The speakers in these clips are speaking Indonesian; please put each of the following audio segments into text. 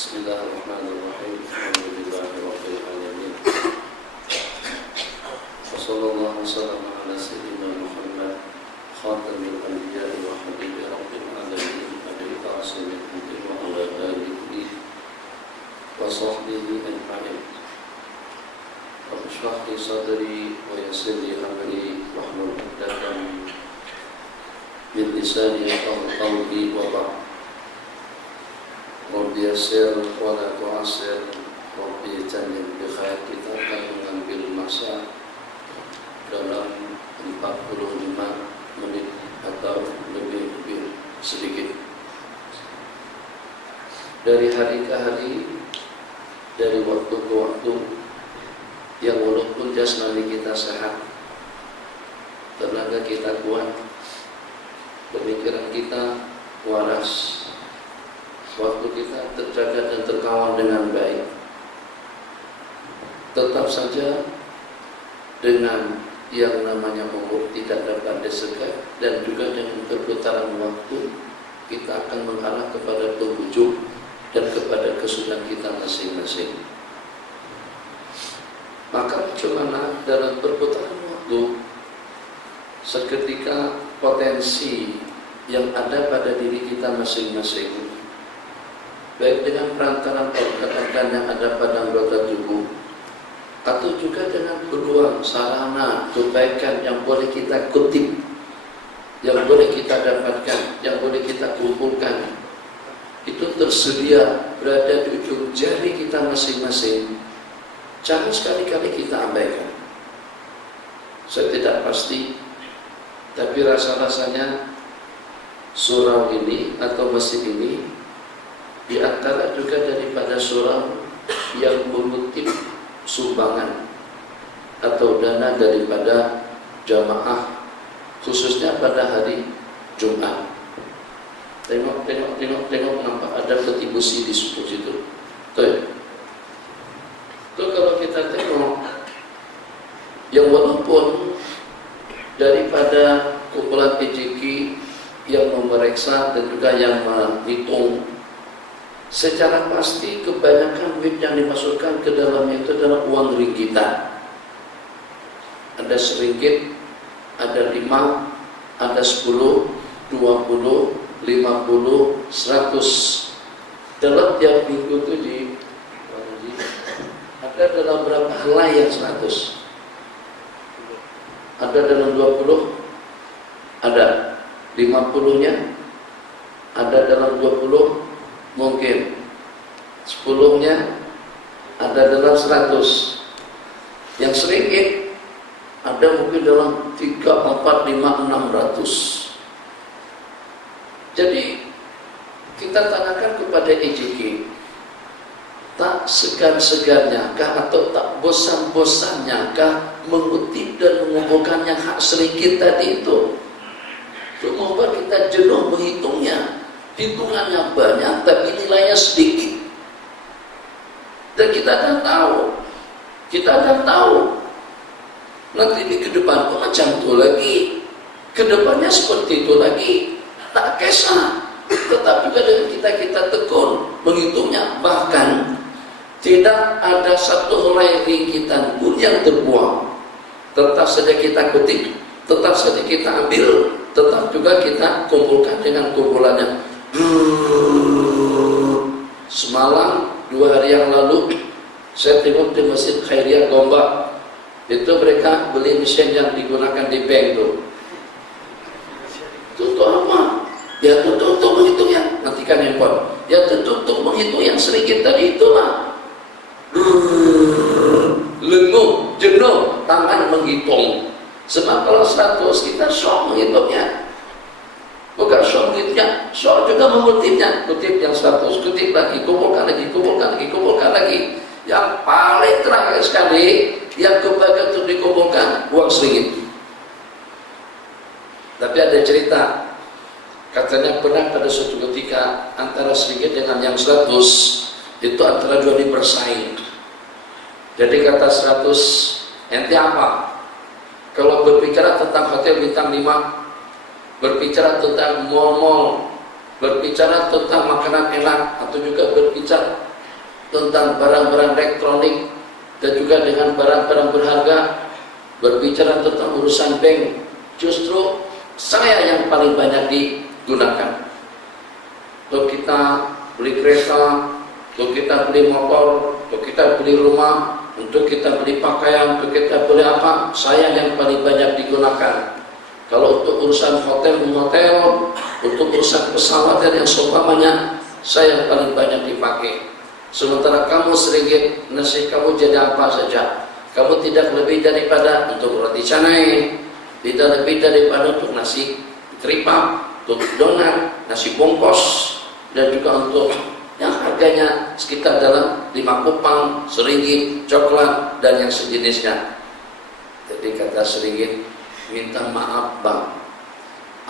Bismillahirrahmanirrahim. Alhamdulillahirabbil alamin. Wassallallahu wasallam ala sayyidina Muhammad khatamil anbiya'i wa habibi rabbil alamin Abil Qasim wa ala alihi wa sahbihi ajma'in. Rabbi shrah li sadri wa yassir li amri wahlul 'uqdatam min lisani yafqahu qawli wa ba'd. Rabbi yassir wa la tu'assir, Rabbi jamin bi khair. Kita akan mengambil masa dalam 45 menit atau lebih sedikit. Dari hari ke hari, dari waktu ke waktu, yang walaupun jasmani kita sehat, tenaga kita kuat, pemikiran kita waras, waktu kita terjaga dan terkawal dengan baik, tetap saja dengan yang namanya umur tidak dapat disegah, dan juga dengan perputaran waktu kita akan mengarah kepada penghujung dan kepada kesudahan kita masing-masing. Maka bagaimana dalam perputaran waktu seketika potensi yang ada pada diri kita masing-masing, baik dengan perantaraan organ-organ yang ada pada anggota tubuh, atau juga dengan peluang sarana kebaikan yang boleh kita kutip, yang boleh kita dapatkan, yang boleh kita kumpulkan, itu tersedia berada di ujung jari kita masing-masing. Jangan sekali-kali kita abaikan. Saya tidak pasti, tapi rasa-rasanya surau ini atau masjid ini di antara juga daripada surau yang mengutip sumbangan atau dana daripada jamaah, khususnya pada hari Jumat. Tengok nampak ada peti besi di situ. Tuh kalau kita tengok, yang walaupun daripada kumpulan PJK yang memeriksa dan juga yang menghitung, secara pasti kebanyakan duit yang dimasukkan ke dalamnya itu adalah uang ringgitan. Ada RM1, ada 5, ada 10, 20, 50, 100. Dalam tiap minggu itu ada dalam berapa helai yang 100? Ada dalam 20? Ada 50-nya? Ada dalam 20? Mungkin 10-nya ada dalam 100. Yang RM1 ada mungkin dalam 3, 4, 5, 600. Jadi kita tanyakan kepada EJK, tak segan-segannya kah atau tak bosan-bosannya kah mengutip dan mengumpulkan yang hak RM1 tadi itu, untuk membuat kita jenuh menghitungnya. Hitungannya banyak tapi nilainya sedikit. Dan kita akan tahu nanti di ke depan pun macam itu lagi, ke depannya seperti itu lagi. Tak kisah, tetap juga dengan kita tekun menghitungnya. Bahkan tidak ada satu helai ringkitan pun yang terbuang. Tetap saja kita kutip, tetap saja kita ambil, tetap juga kita kumpulkan dengan kumpulannya. Semalam 2 hari yang lalu saya tengok di Masjid Khairiyah Gombak, itu mereka beli mesin yang digunakan di bank itu untuk apa? Ya untuk menghitung yang matikan handphone, ya untuk menghitung yang RM1 tadi itulah. Lenguh, jenuh tangan menghitung. Sebab kalau 100 kita sok menghitungnya. Bukan sok mengutipnya, sok juga mengutipnya. Kutip yang 100, kutip lagi, kumpulkan lagi. Yang paling terakhir sekali, yang kebagian untuk dikumpulkan, uang RM1. Tapi ada cerita, katanya pernah pada suatu ketika antara RM1 dengan yang 100 itu antara dua ini bersaing. Jadi kata 100, ente apa? Kalau berbicara tentang hotel bintang 5, berbicara tentang mall, berbicara tentang makanan enak, atau juga berbicara tentang barang-barang elektronik dan juga dengan barang-barang berharga, berbicara tentang urusan bank, justru saya yang paling banyak digunakan. Untuk kita beli kereta, untuk kita beli motor, untuk kita beli rumah, untuk kita beli pakaian, untuk kita beli apa, saya yang paling banyak digunakan. Kalau untuk urusan hotel, untuk urusan pesawat dan yang seumpamanya, saya yang paling banyak dipakai. Sementara kamu seringgit, nasi kamu jadi apa saja. Kamu tidak lebih daripada untuk roti canai, tidak lebih daripada untuk nasi keripap, untuk donat, nasi bungkus, dan juga untuk yang harganya sekitar dalam 5 kupang, seringgit, coklat, dan yang sejenisnya. Jadi kata seringgit, minta maaf bang,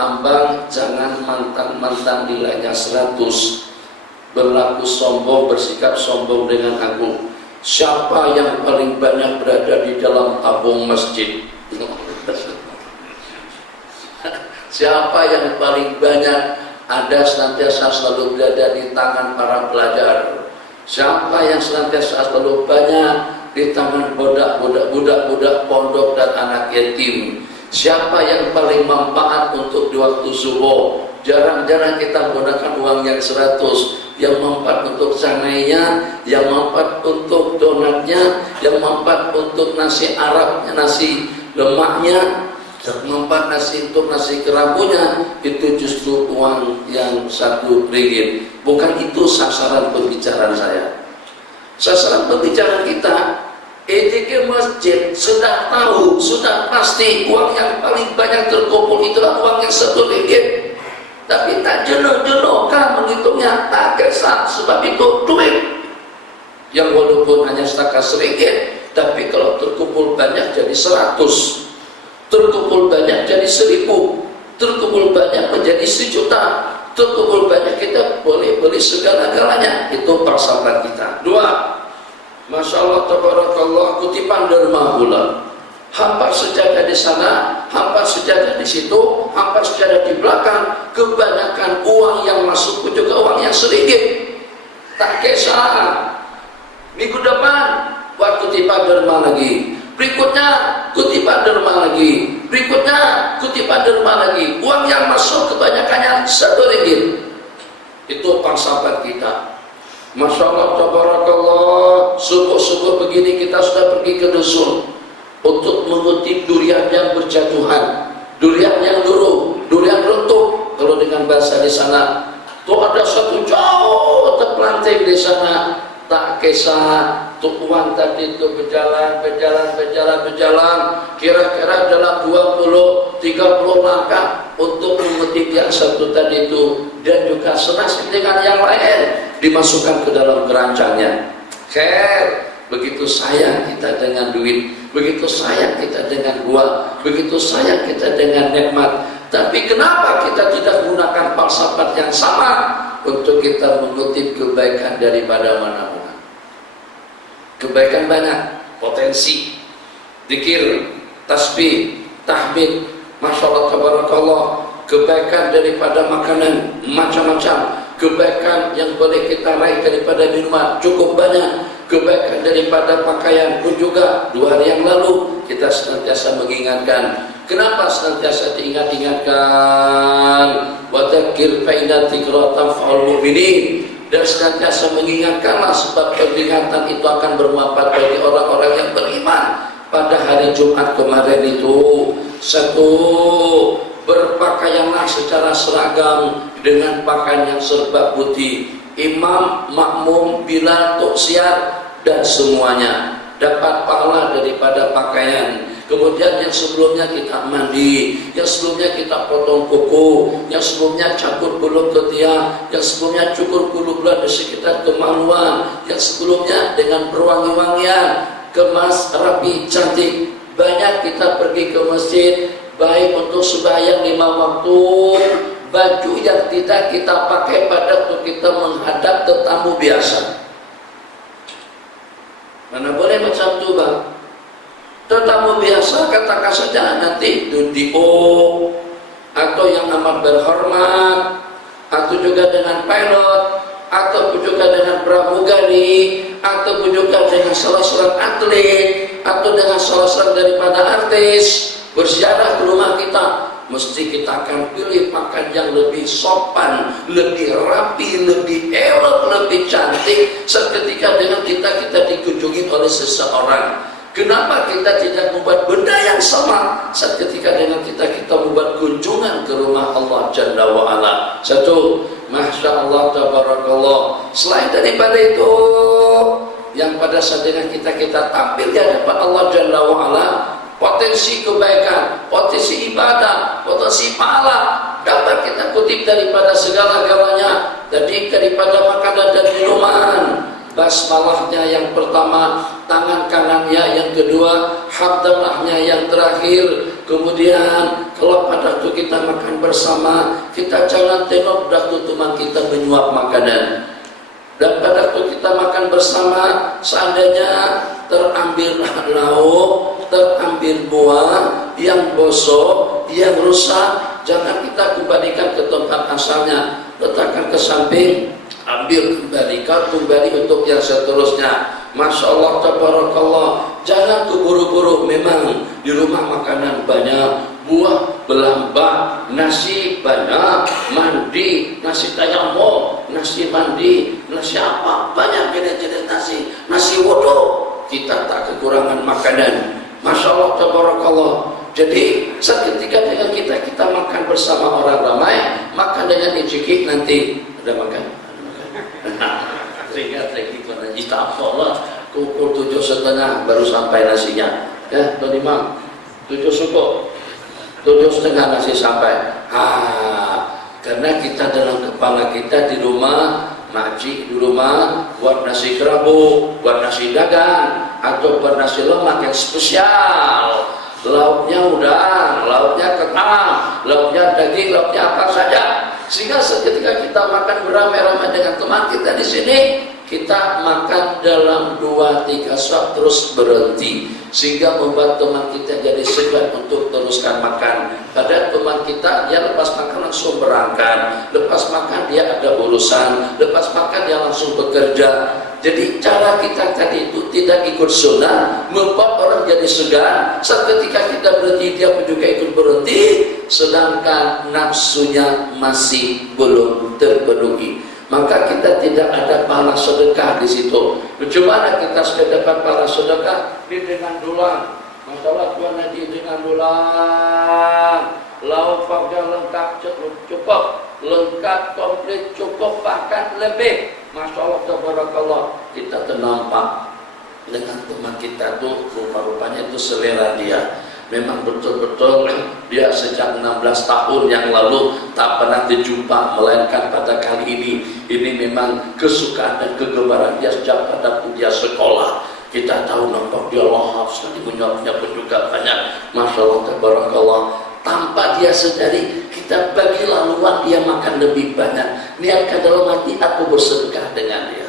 ambang jangan mantan-mantan nilainya 100, berlaku sombong, bersikap sombong dengan aku. Siapa yang paling banyak berada di dalam tabung masjid? Siapa yang paling banyak ada senantiasa selalu berada di tangan para pelajar? Siapa yang senantiasa selalu banyak di tangan budak pondok dan anak yatim? Siapa yang paling manfaat untuk di waktu zuhur? Jarang-jarang kita menggunakan uang yang 100, yang manfaat untuk canainya, yang manfaat untuk donatnya, yang manfaat untuk nasi Arabnya, nasi lemaknya, yang manfaat nasi untuk nasi kerabunya, itu justru uang yang 1 ringgit. Bukan itu sasaran pembicaraan saya. Sasaran pembicaraan kita, ke masjid sudah tahu, sudah pasti uang yang paling banyak terkumpul itulah uang yang 1 ringgit. Tapi tak jenuh-jenuh kan menghitungnya, tak kesal. Sebab itu duit yang walaupun hanya setakat seringgit, tapi kalau terkumpul banyak jadi 100, terkumpul banyak jadi 1000, terkumpul banyak menjadi 1 juta, terkumpul banyak kita boleh beli segala-galanya. Itu persamaan kita. 2, Masya Allah, tabarakallah, kutipan derma pula. Hampar sejadah di sana, hampar sejadah di situ, hampar sejadah di belakang. Kebanyakan uang yang masuk juga uang yang sedikit. Tak kisah. Minggu depan buat kutipan derma lagi. Berikutnya kutipan derma lagi. Berikutnya kutipan derma lagi. Uang yang masuk kebanyakannya 1 ringgit. Itu pangsapan kita. Masya Allah, tabarakallah, subuh-subuh begini kita sudah pergi ke dusun untuk mengutip durian yang berjatuhan, durian yang luruh, durian runtuh. Kalau dengan bahasa di sana, tuh ada 1 jauh terpelanting di sana. Tak kisah, tuh uang tadi itu berjalan, kira-kira dalam 20-30 langkah untuk mengutip yang 1 tadi itu, dan juga senasib dengan yang lain dimasukkan ke dalam keranjangnya. Khair, begitu sayang kita dengan duit, begitu sayang kita dengan uang, begitu sayang kita dengan nikmat. Tapi kenapa kita tidak menggunakan falsafat yang sama untuk kita mengutip kebaikan daripada mana-mana? Kebaikan banyak, potensi, zikir, tasbih, tahmid, Masya Allah, tabarakallah, kebaikan daripada makanan macam-macam, kebaikan yang boleh kita raih daripada minuman cukup banyak, kebaikan daripada pakaian pun juga. 2 hari yang lalu kita senantiasa mengingatkan. Kenapa senantiasa diingat-ingatkan? Wa dzakir fa inna dzikra tanfa'ul mu'minin. Dan senantiasa mengingatkanlah, sebab peringatan itu akan bermanfaat bagi orang-orang yang beriman. Pada hari Jumat kemarin itu, 1, berpakaianlah secara seragam dengan pakaian yang serba putih. Imam, makmum, bilal, tuksiar, dan semuanya dapat pahala daripada pakaian. Kemudian yang sebelumnya kita mandi, yang sebelumnya kita potong kuku, yang sebelumnya cabut bulu ketiak, yang sebelumnya cukur bulu bulan di sekitar kemaluan, yang sebelumnya dengan berwangi-wangian, kemas, rapi, cantik. Banyak kita pergi ke masjid, baik untuk sembahyang 5 waktu, baju yang tidak kita pakai pada waktu kita menghadap tetamu biasa. Mana boleh macam itu bang? Tetamu biasa katakan saja nanti Dudio atau yang amat berhormat, atau juga dengan pilot, atau juga dengan pramugari, ataupun juga dengan salah seorang atlet, atau dengan salah seorang daripada artis berziarah ke rumah kita, mesti kita akan pilih makan yang lebih sopan, lebih rapi, lebih elok, lebih cantik seketika dengan kita dikunjungi oleh seseorang. Kenapa kita tidak membuat benda yang sama seketika dengan kita membuat kunjungan ke rumah Allah Jalla wa'ala? Satu, Masya Allah, Tabarakallah. Selain daripada itu, yang pada saat dengan kita tampil di hadapan Allah Jalla wa'ala, potensi kebaikan, potensi ibadah, potensi pahala dapat kita kutip daripada segala-galanya. Jadi daripada makanan dan minuman, basmalahnya yang pertama, tangan kanannya yang kedua, hamdalahnya yang terakhir. Kemudian kalau pada waktu kita makan bersama, kita jangan tengok waktu teman kita menyuap makanan. Dan pada waktu kita makan bersama, seandainya terambil lauk, terambil buah yang bosok, yang rusak, jangan kita kembalikan ke tempat asalnya, letakkan ke samping, ambil kembali untuk yang seterusnya. Masya Allah, Tabarakallah. Jangan keburu-buru. Memang di rumah makanan banyak, buah belambak, nasi banyak, mandi, nasi tayammum, nasi mandi, nasi apa, banyak jenis-jenis nasi wudhu. Kita tak kekurangan makanan. Masya Allah, Tabarakallah. Jadi seketika dengan kita makan bersama orang ramai, makan dengan icikik, nanti ada makan. Sehingga karena jika Allah pukul 7:30 baru sampai nasinya, ya Tuan Imam, 7 suku, 7:30 nasi sampai. Karena kita dalam kepala kita di rumah, makcik di rumah buat nasi kerabu, buat nasi dagang, atau buat nasi lemak yang spesial. Lauknya udang, lauknya ketam, lauknya daging, lauknya apa saja. Sehingga seketika kita makan beramai-ramai dengan teman kita di sini, kita makan dalam 2-3 suap terus berhenti, sehingga membuat teman kita jadi segan untuk teruskan makan. Padahal teman kita, dia lepas makan langsung berangkat, lepas makan dia ada urusan, lepas makan dia langsung bekerja. Jadi cara kita tadi itu tidak ikut sunnah, membuat orang jadi segan. Seketika kita berhenti, dia pun juga ikut berhenti, sedangkan nafsunya masih belum terpenuhi. Maka kita tidak ada pahala sedekah di situ. Bagaimana kita sudah dapat pahala sedekah? Dengan dulang. Masalah Tuhan Haji dengan dulang. Lauk pauknya lengkap, cukup, lengkap, komplit, cukup, bahkan lebih. Masya Allah, Tabarakallah. Kita ternampak dengan teman kita tuh rupa-rupanya itu selera dia. Memang betul-betul dia sejak 16 tahun yang lalu tak pernah dijumpa, melainkan pada kali ini memang kesukaan dan kegemaran dia sejak pada dia sekolah. Kita tahu nampak dia lahap sekali, menyuapnya pun juga banyak. Masya Allah, Tabarakallah. Tanpa dia sadari, kita bagi laluan dia makan lebih banyak. Niatkan dalam hati, aku bersedekah dengan dia.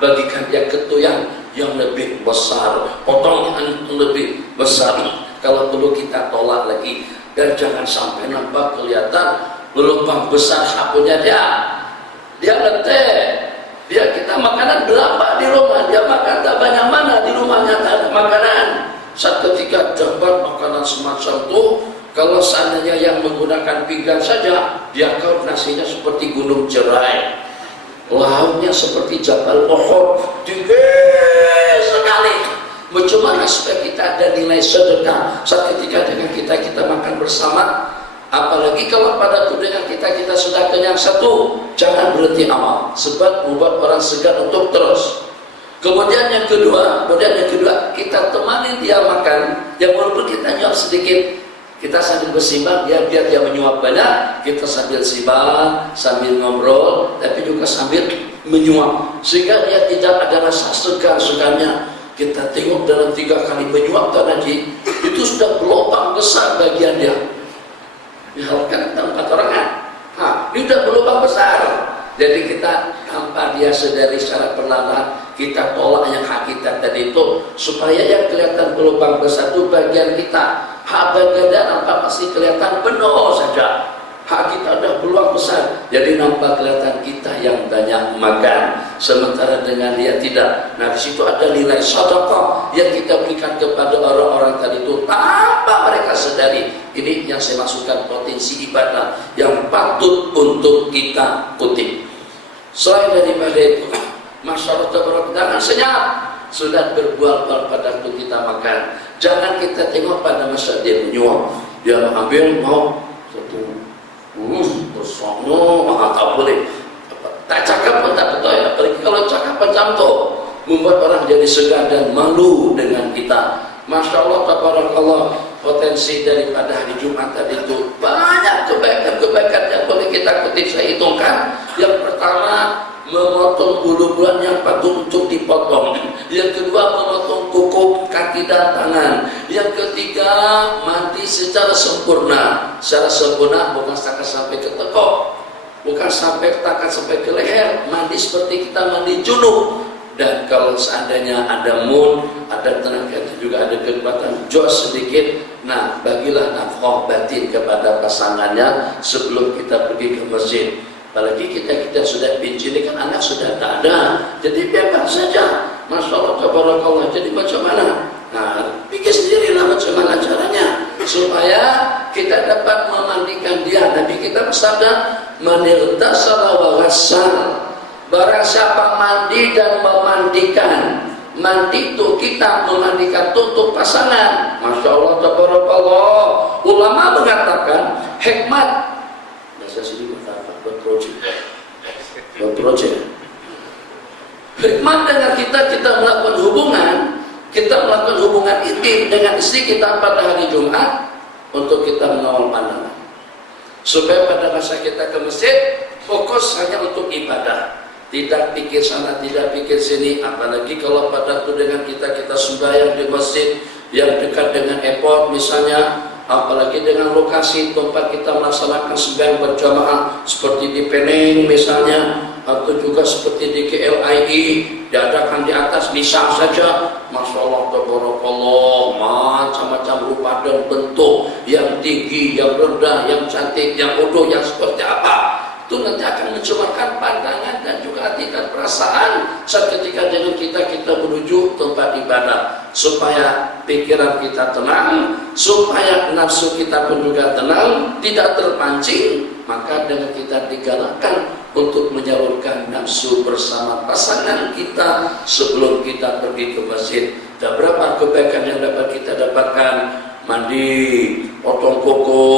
Bagikan dia ketuyang yang lebih besar, potongan yang lebih besar. Kalau perlu kita tolak lagi, dan jangan sampai nampak kelihatan lubang besar sapunya dia letek. Dia kita makanan berapa di rumah, dia makan tak banyak mana, di rumahnya tak ada makanan. Saat ketika dapat makanan semacam itu, kalau seandainya yang menggunakan pinggan saja, dia kau nasinya seperti gunung cerai, lautnya seperti Jabal Uhud, tinggi sekali. Bagaimana supaya kita ada nilai sedekah saat ketika dengan kita makan bersama? Apalagi kalau pada itu dengan kita sudah kenyang satu, jangan berhenti amal, sebab membuat orang segan untuk terus. Kemudian yang kedua, kita temani dia makan, yang walaupun kita nyuap sedikit, kita sambil bersimbang, biar dia menyuap banyak, kita sambil simbang, sambil ngobrol, tapi juga sambil menyuap, sehingga dia tidak ada rasa segan-segannya. Kita tengok dalam 3 kali menyuap tadi, itu sudah berlubang besar bagian dia. Misalkan kita 4 orang kan, ini udah berlubang besar. Jadi kita tanpa dia sadari secara perlahan, kita tolak yang hakikat tadi itu, supaya yang kelihatan berlubang besar itu bagian kita. Hak bagian nampak pasti kelihatan penuh saja. hak kita ada peluang besar. Jadi nampak kelihatan kita yang banyak makan, sementara dengan dia tidak. Nah, di situ ada nilai sedekah yang kita berikan kepada orang-orang tadi itu tanpa mereka sadari. Ini yang saya maksudkan potensi ibadah yang patut untuk kita kutip. Selain daripada itu, masyarakat jangan senyap, sudah berbual-bual pada waktu kita makan. Jangan kita tengok pada masa dia menyuap, dia mengambil mau satu bersama, tak boleh. Tak cakap pun tak betul ya. Apalagi kalau cakap macam tu, membuat orang jadi segan dan malu dengan kita. Masya Allah, tabarakallah, potensi daripada hari Jumat tadi itu banyak kebaikan-kebaikan yang boleh kita kutip. Saya hitungkan. Yang pertama, memotong bulu bulan yang patut untuk dipotong. Yang kedua, memotong kuku kaki dan tangan. Yang ketiga, mandi secara sempurna. Secara sempurna bukan setakat sampai ke tekok, bukan sampai takat sampai ke leher. Mandi seperti kita mandi junub. Dan kalau seandainya ada mood, ada tenaga, juga ada kekuatan jos sedikit, nah bagilah nafkah batin kepada pasangannya sebelum kita pergi ke masjid. Apalagi kita sudah pincin, kan anak sudah tak ada, jadi bebas saja. Masya Allah, tabarakallah. Jadi macam mana? Nah, pikir sendirilah macam mana caranya supaya kita dapat memandikan dia. Nabi kita bersabda, "Man irtasala wa ghassal." Barang siapa mandi dan memandikan. Mandi itu kita memandikan untuk pasangan. Masya Allah, tabarakallah. Ulama mengatakan hikmat. Bahasa sini berprojek. Hikmat dengan kita melakukan hubungan intim dengan istri kita pada hari Jumat untuk kita mengawal pandangan. Supaya pada masa kita ke masjid fokus hanya untuk ibadah. Tidak pikir sana, tidak pikir sini. Apalagi kalau pada waktu dengan kita sembahyang di masjid yang dekat dengan airport misalnya, apalagi dengan lokasi tempat kita melaksanakan sembahyang berjamaah seperti di Penang misalnya, atau juga seperti di KLII diadakan di atas misal saja. Masya Allah, tabarakallah, macam-macam rupa dan bentuk, yang tinggi, yang rendah, yang cantik, yang bodoh, yang seperti apa, itu nanti akan mencemarkan pandangan dan juga hati dan perasaan saat ketika dengan kita menuju tempat ibadah. Supaya pikiran kita tenang, supaya nafsu kita pun juga tenang, tidak terpancing, maka dengan kita digalakkan untuk menyalurkan nafsu bersama pasangan kita sebelum kita pergi ke masjid. Dan berapa kebaikan yang dapat kita dapatkan? Mandi, potong kuku,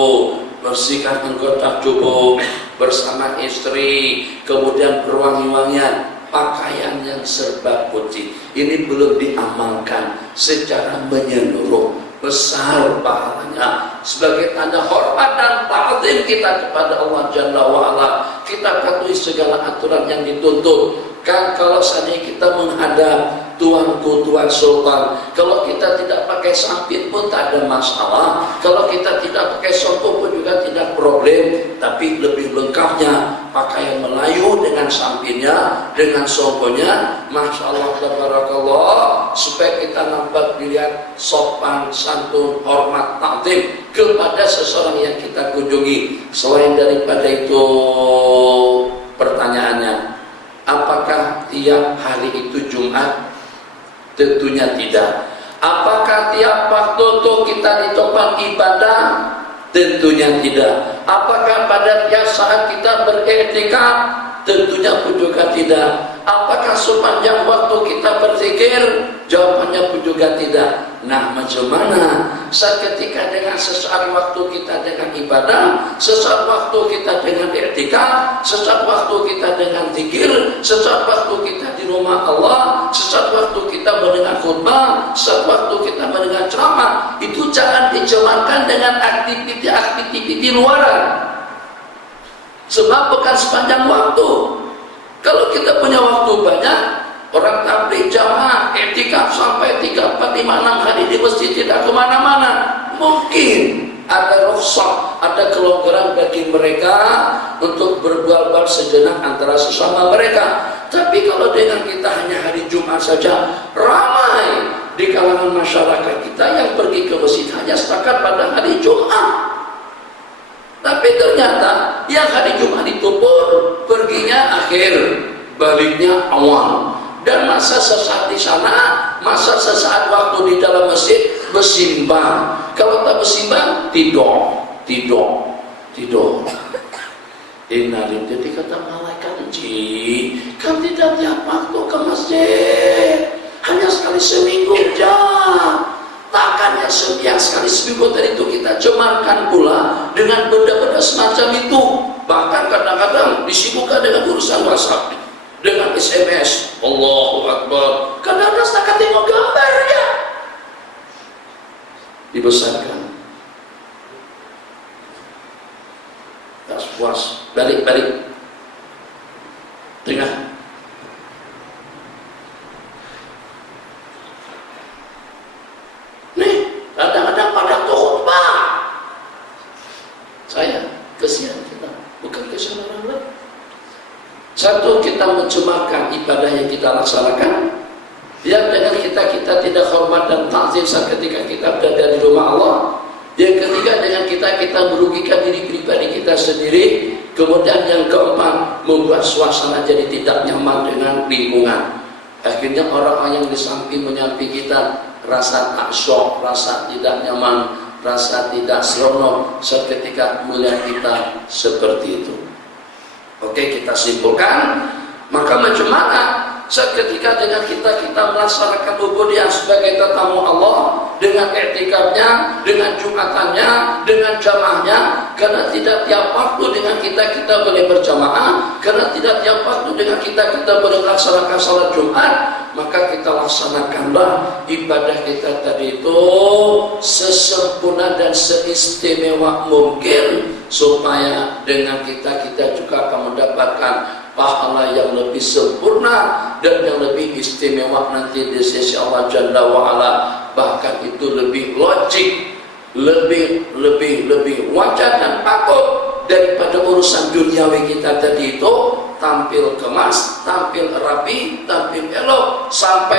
bersihkan anggota tubuh bersama istri, kemudian berwangi-wangian, pakaian yang serba putih. Ini belum diamalkan secara menyeluruh. Besar pahalanya sebagai tanda hormat dan ta'zim kita kepada Allah Jalla wa'ala. Kita patuhi segala aturan yang dituntut. Kan kalau seandainya kita menghadap tuanku, tuan sultan, kalau kita tidak pakai sampit pun tak ada masalah. Kalau kita tidak pakai sompo pun juga tidak problem. Tapi lebih lengkapnya pakaian Melayu dengan sampitnya, dengan somponya, Masya Allah, tabarakallah, supaya kita nampak dilihat sopan, santun, hormat, ta'zim kepada seseorang yang kita kunjungi. Selain daripada itu, pertanyaannya, apakah tiap hari itu Jumat? Tentunya tidak. Apakah tiap waktu itu kita di tempat ibadah? Tentunya tidak. Apakah pada tiap saat kita beriktikaf? Tentunya pun juga tidak. Apakah sepanjang waktu kita berzikir? Jawabannya pun juga tidak. Nah, macam mana saat ketika dengan sesaat waktu kita dengan ibadah, sesaat waktu kita dengan i'tikaf, sesaat waktu kita dengan zikir, sesaat waktu kita di rumah Allah, sesaat waktu kita mendengar khutbah, sesaat waktu kita mendengar ceramah, itu jangan dicemarkan dengan aktiviti luaran. Sebab bukan sepanjang waktu. Kalau kita punya waktu banyak, orang tabligh jamaah i'tikaf sampai 3, 4, 5, 6 hari di masjid, tidak kemana-mana. Mungkin ada rukhsah, ada kelonggaran bagi mereka untuk berbual-bual sejenak antara sesama mereka. Tapi kalau dengan kita hanya hari Jumat saja, ramai di kalangan masyarakat kita yang pergi ke masjid hanya setakat pada hari Jumat. Tapi ternyata yang hari Jumat itu pun perginya akhir, baliknya awal. Dan masa sesaat di sana, masa sesaat waktu di dalam masjid bersimbang. Kalau tak bersimbang, tidur. Innalillahi, jadi kata malaikat, kan tidak tiap waktu ke masjid, hanya sekali seminggu aja. Takkan yang sekali seminggu tadi itu kita cemarkan pula dengan benda-benda semacam itu. Bahkan kadang-kadang disibukkan dengan urusan WhatsApp, dengan SMS. Allahu Akbar. Kadang-kadang setakat tengok gambar ya dibesarkan. Tak puas, balik tengah. Nih, kadang-kadang pada khutbah. Saya kesian kita, bukan kesian orang lain. Satu, kita mencemarkan ibadah yang kita laksanakan. Yang dengan kita tidak hormat dan ta'zim saat ketika kita berada di rumah Allah. Yang ketiga, dengan kita merugikan diri pribadi kita sendiri. Kemudian yang keempat, membuat suasana jadi tidak nyaman dengan lingkungan. Akhirnya orang-orang yang di samping menyampi kita rasa tak syok, rasa tidak nyaman, rasa tidak seronok seketika melihat kita seperti itu. Oke, kita simpulkan. Maka macam mana seketika dengan kita melaksanakan ubudiyah sebagai tetamu Allah, dengan i'tikafnya, dengan jumatannya, dengan jamaahnya, karena tidak tiap waktu dengan kita boleh berjamaah, karena tidak tiap waktu dengan kita boleh melaksanakan salat Jumat, maka kita laksanakanlah ibadah kita tadi itu sesempurna dan seistimewa mungkin, supaya dengan kita juga akan mendapatkan pahala yang lebih sempurna dan yang lebih istimewa nanti di sisi Allah Jalla wa'ala. Bahkan itu lebih logik, lebih wajar dan patut daripada urusan duniawi kita tadi itu. Tampil kemas, tampil rapi, tampil elok, sampai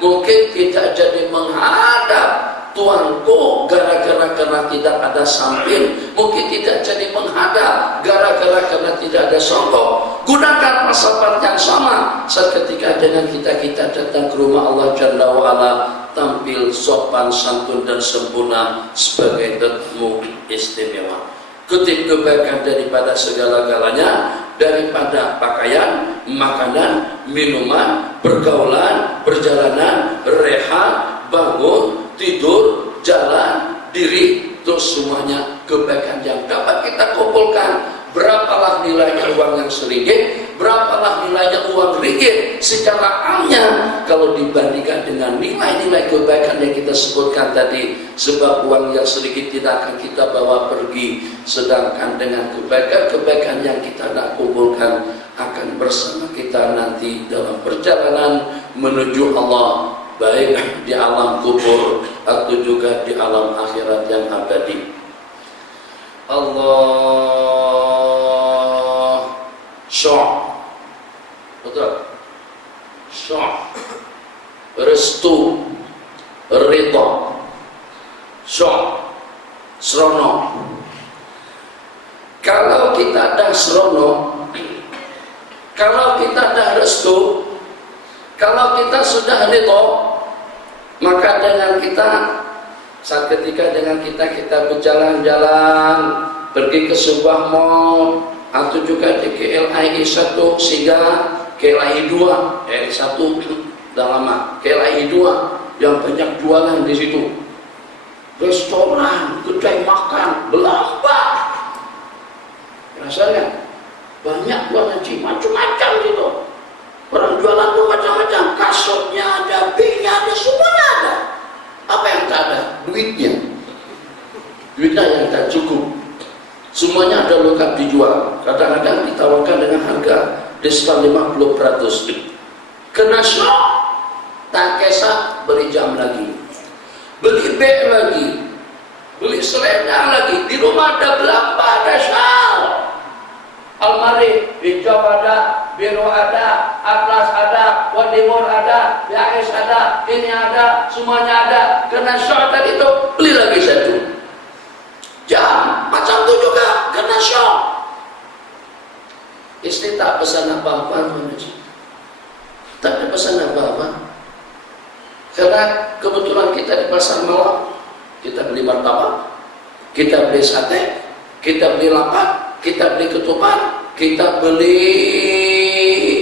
mungkin tidak jadi menghadap tuanku gara-gara karena tidak ada samping, mungkin tidak jadi menghadap gara-gara karena tidak ada songkok. Gunakan pasal yang sama seketika dengan kita datang ke rumah Allah Jalla wa'ala, tampil sopan, santun dan sempurna sebagai tetamu istimewa. Kutip kebaikan daripada segala-galanya, daripada pakaian, makanan, minuman, pergaulan, perjalanan, rehat, bangun, tidur, jalan, diri, itu semuanya kebaikan yang dapat kita kumpulkan. Berapalah nilainya uang yang sedikit, berapalah nilainya uang ringgit secara amnya kalau dibandingkan dengan nilai-nilai kebaikan yang kita sebutkan tadi. Sebab uang yang sedikit tidak akan kita bawa pergi, sedangkan dengan kebaikan-kebaikan yang kita nak kumpulkan akan bersama kita nanti dalam perjalanan menuju Allah, baik di alam kubur atau juga di alam akhirat yang abadi. Allah syok, betul, syok, restu, ridho, syok, serono. Kalau kita dah serono, kalau kita dah restu, kalau kita sudah ridho, maka dengan kita saat ketika dengan kita berjalan-jalan, pergi ke sebuah mall atau juga di KLII 1 sehingga KLII 2, KLII 1 dah lama, KLII 2 yang banyak jualan di situ, restoran, kedai makan, belambak, rasanya banyak jualan macam-macam gitu. Orang jualan tuh macam-macam, kasurnya ada, B-nya ada, semuanya ada. Apa yang tak ada? Duitnya yang tak cukup. Semuanya ada lengkap dijual. Kadang-kadang ditawarkan dengan harga diskon 50%. Kena syok, tak kesah, beli jam lagi, beli beg lagi, beli selendang lagi. Di rumah ada belamba, ada syal, almari hijau ada, biru ada, atlas ada, wadimur ada, biais ada, ini ada, semuanya ada. Karena syok tadi itu beli lagi satu jam. macam itu juga kena shock. Istri tak pesan apa-apa, tak ada pesan apa-apa. Karena kebetulan kita di pasar malam, kita beli martabak, kita beli sate, kita beli lapak, kita beli ketupat, kita beli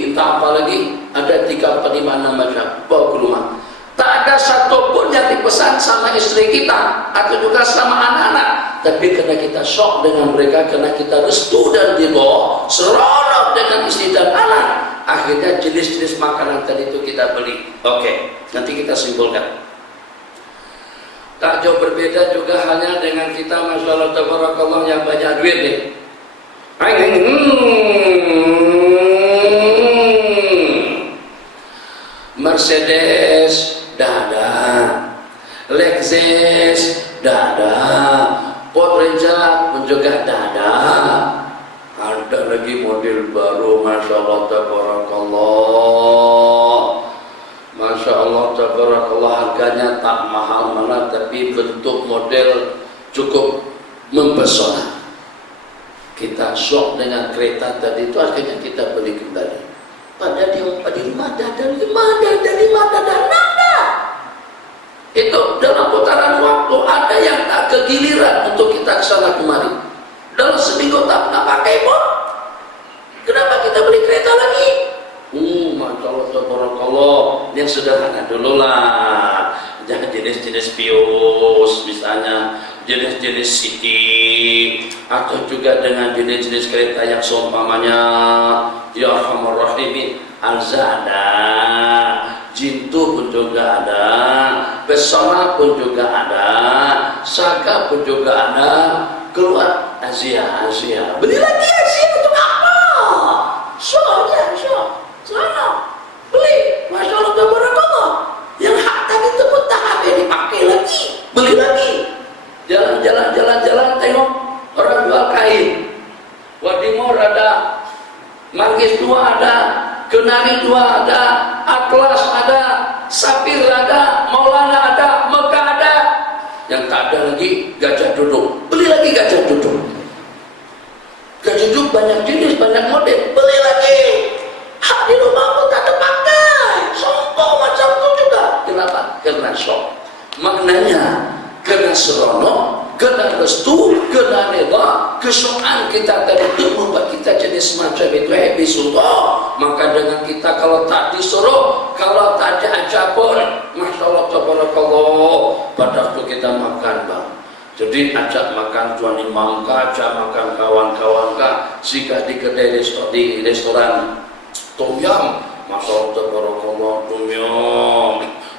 entah apa lagi, ada 3 atau 5 macam bawa ke rumah. Tak ada satupun yang dipesan sama istri kita atau juga sama anak-anak, tapi karena kita shock dengan mereka, karena kita restu dan ridho, seronok dengan istri dan anak, akhirnya jenis-jenis makanan tadi itu kita beli. Oke, nanti kita simpulkan. Tak jauh berbeda juga halnya dengan kita, Masya Allah tabarakallah, yang banyak duit nih. Mercedes dah ada, Lexus dah ada, Ford Ranger pun juga dah ada. Ada lagi model baru, Masya Allah tabarakallah, Masya Allah tabarakallah, harganya tak mahal mana, tapi bentuk model cukup mempesona. Kita shock dengan kereta tadi itu, akhirnya kita beli kembali. Pada dia di rumah ada 5, ada 6. Itu dalam putaran waktu ada yang tak kegiliran untuk kita kesana kemari. Dalam seminggu tak pernah pakai pun, kenapa kita beli kereta lagi? Masya Allah tabarakallah, yang sederhana dulu lah. Jangan jenis-jenis Pius misalnya, jenis-jenis City, atau juga dengan jenis-jenis kereta yang seumpamanya ya Arhamar Rahimin, Alzada, Jintu pun juga ada, Pesona pun juga ada, Saga pun juga ada. Keluar Asia, beli lagi Asia untuk apa? Soalnya sana beli, Masya Allah tabarakallah, yang hak tadi itu pun tak ada dipakai lagi, beli lagi. Jalan, tengok orang jual kain, Wadimor ada, Manggis 2 ada, Kenari 2 ada, Atlas ada, Sapir ada, Maulana ada, Mekah ada. Yang tak ada lagi gajah duduk, beli lagi gajah duduk. Gajah duduk banyak jenis, banyak model, beli lagi. Hak di rumah pun tak terpakai, sombong macam itu juga. Kenapa? Karena shock. Maknanya karena seronok, karena restu, karena rela, kesyukuran kita tadi itu membuat kita jadi semacam itu happy sudah. Maka dengan kita kalau tak disuruh, kalau tak diajak pun, Masya Allah tabarakallah, pada waktu kita makan bang. Jadi ajak makan Tuan Imam kah, ajak makan kawan-kawan kah, jika di kedai di restoran Tom Yum, Masya Allah tabarakallah, Tom Yum,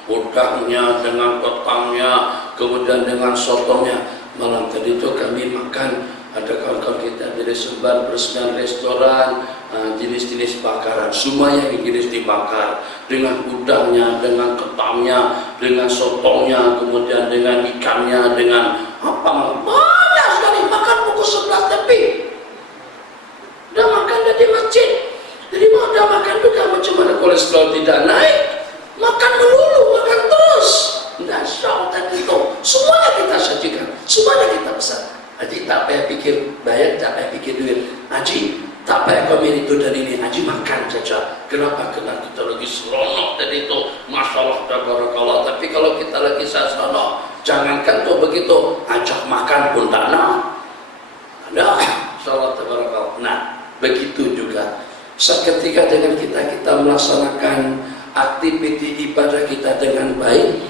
udangnya dengan ketamnya, kemudian dengan sotongnya. Malam tadi itu kami makan, ada kawan-kawan kita dari 9 restoran, jenis-jenis bakaran, semua yang jenis dibakar, dengan udangnya, dengan ketamnya, dengan sotongnya, kemudian dengan ikannya, dengan apa, banyak sekali. Makan pukul 11 lebih, udah makan dari masjid. Jadi mau udah makan juga, macam mana kolesterol tidak naik, makan melulu, makan terus. Nggak syok tadi itu, semuanya kita sajikan, semuanya kita pesan. Haji tak payah pikir bayar, tak payah pikir duit. Haji tak payah komen itu dan ini, Haji makan saja. Kenapa? Karena kita lagi seronok tadi itu, Masya Allah tabarakallah. Tapi kalau kita lagi seronok, jangankan tuh begitu, ajak makan pun tak nak. Ada, Masya Allah tabarakallah. Nah, begitu juga seketika dengan kita melaksanakan aktiviti ibadah kita dengan baik,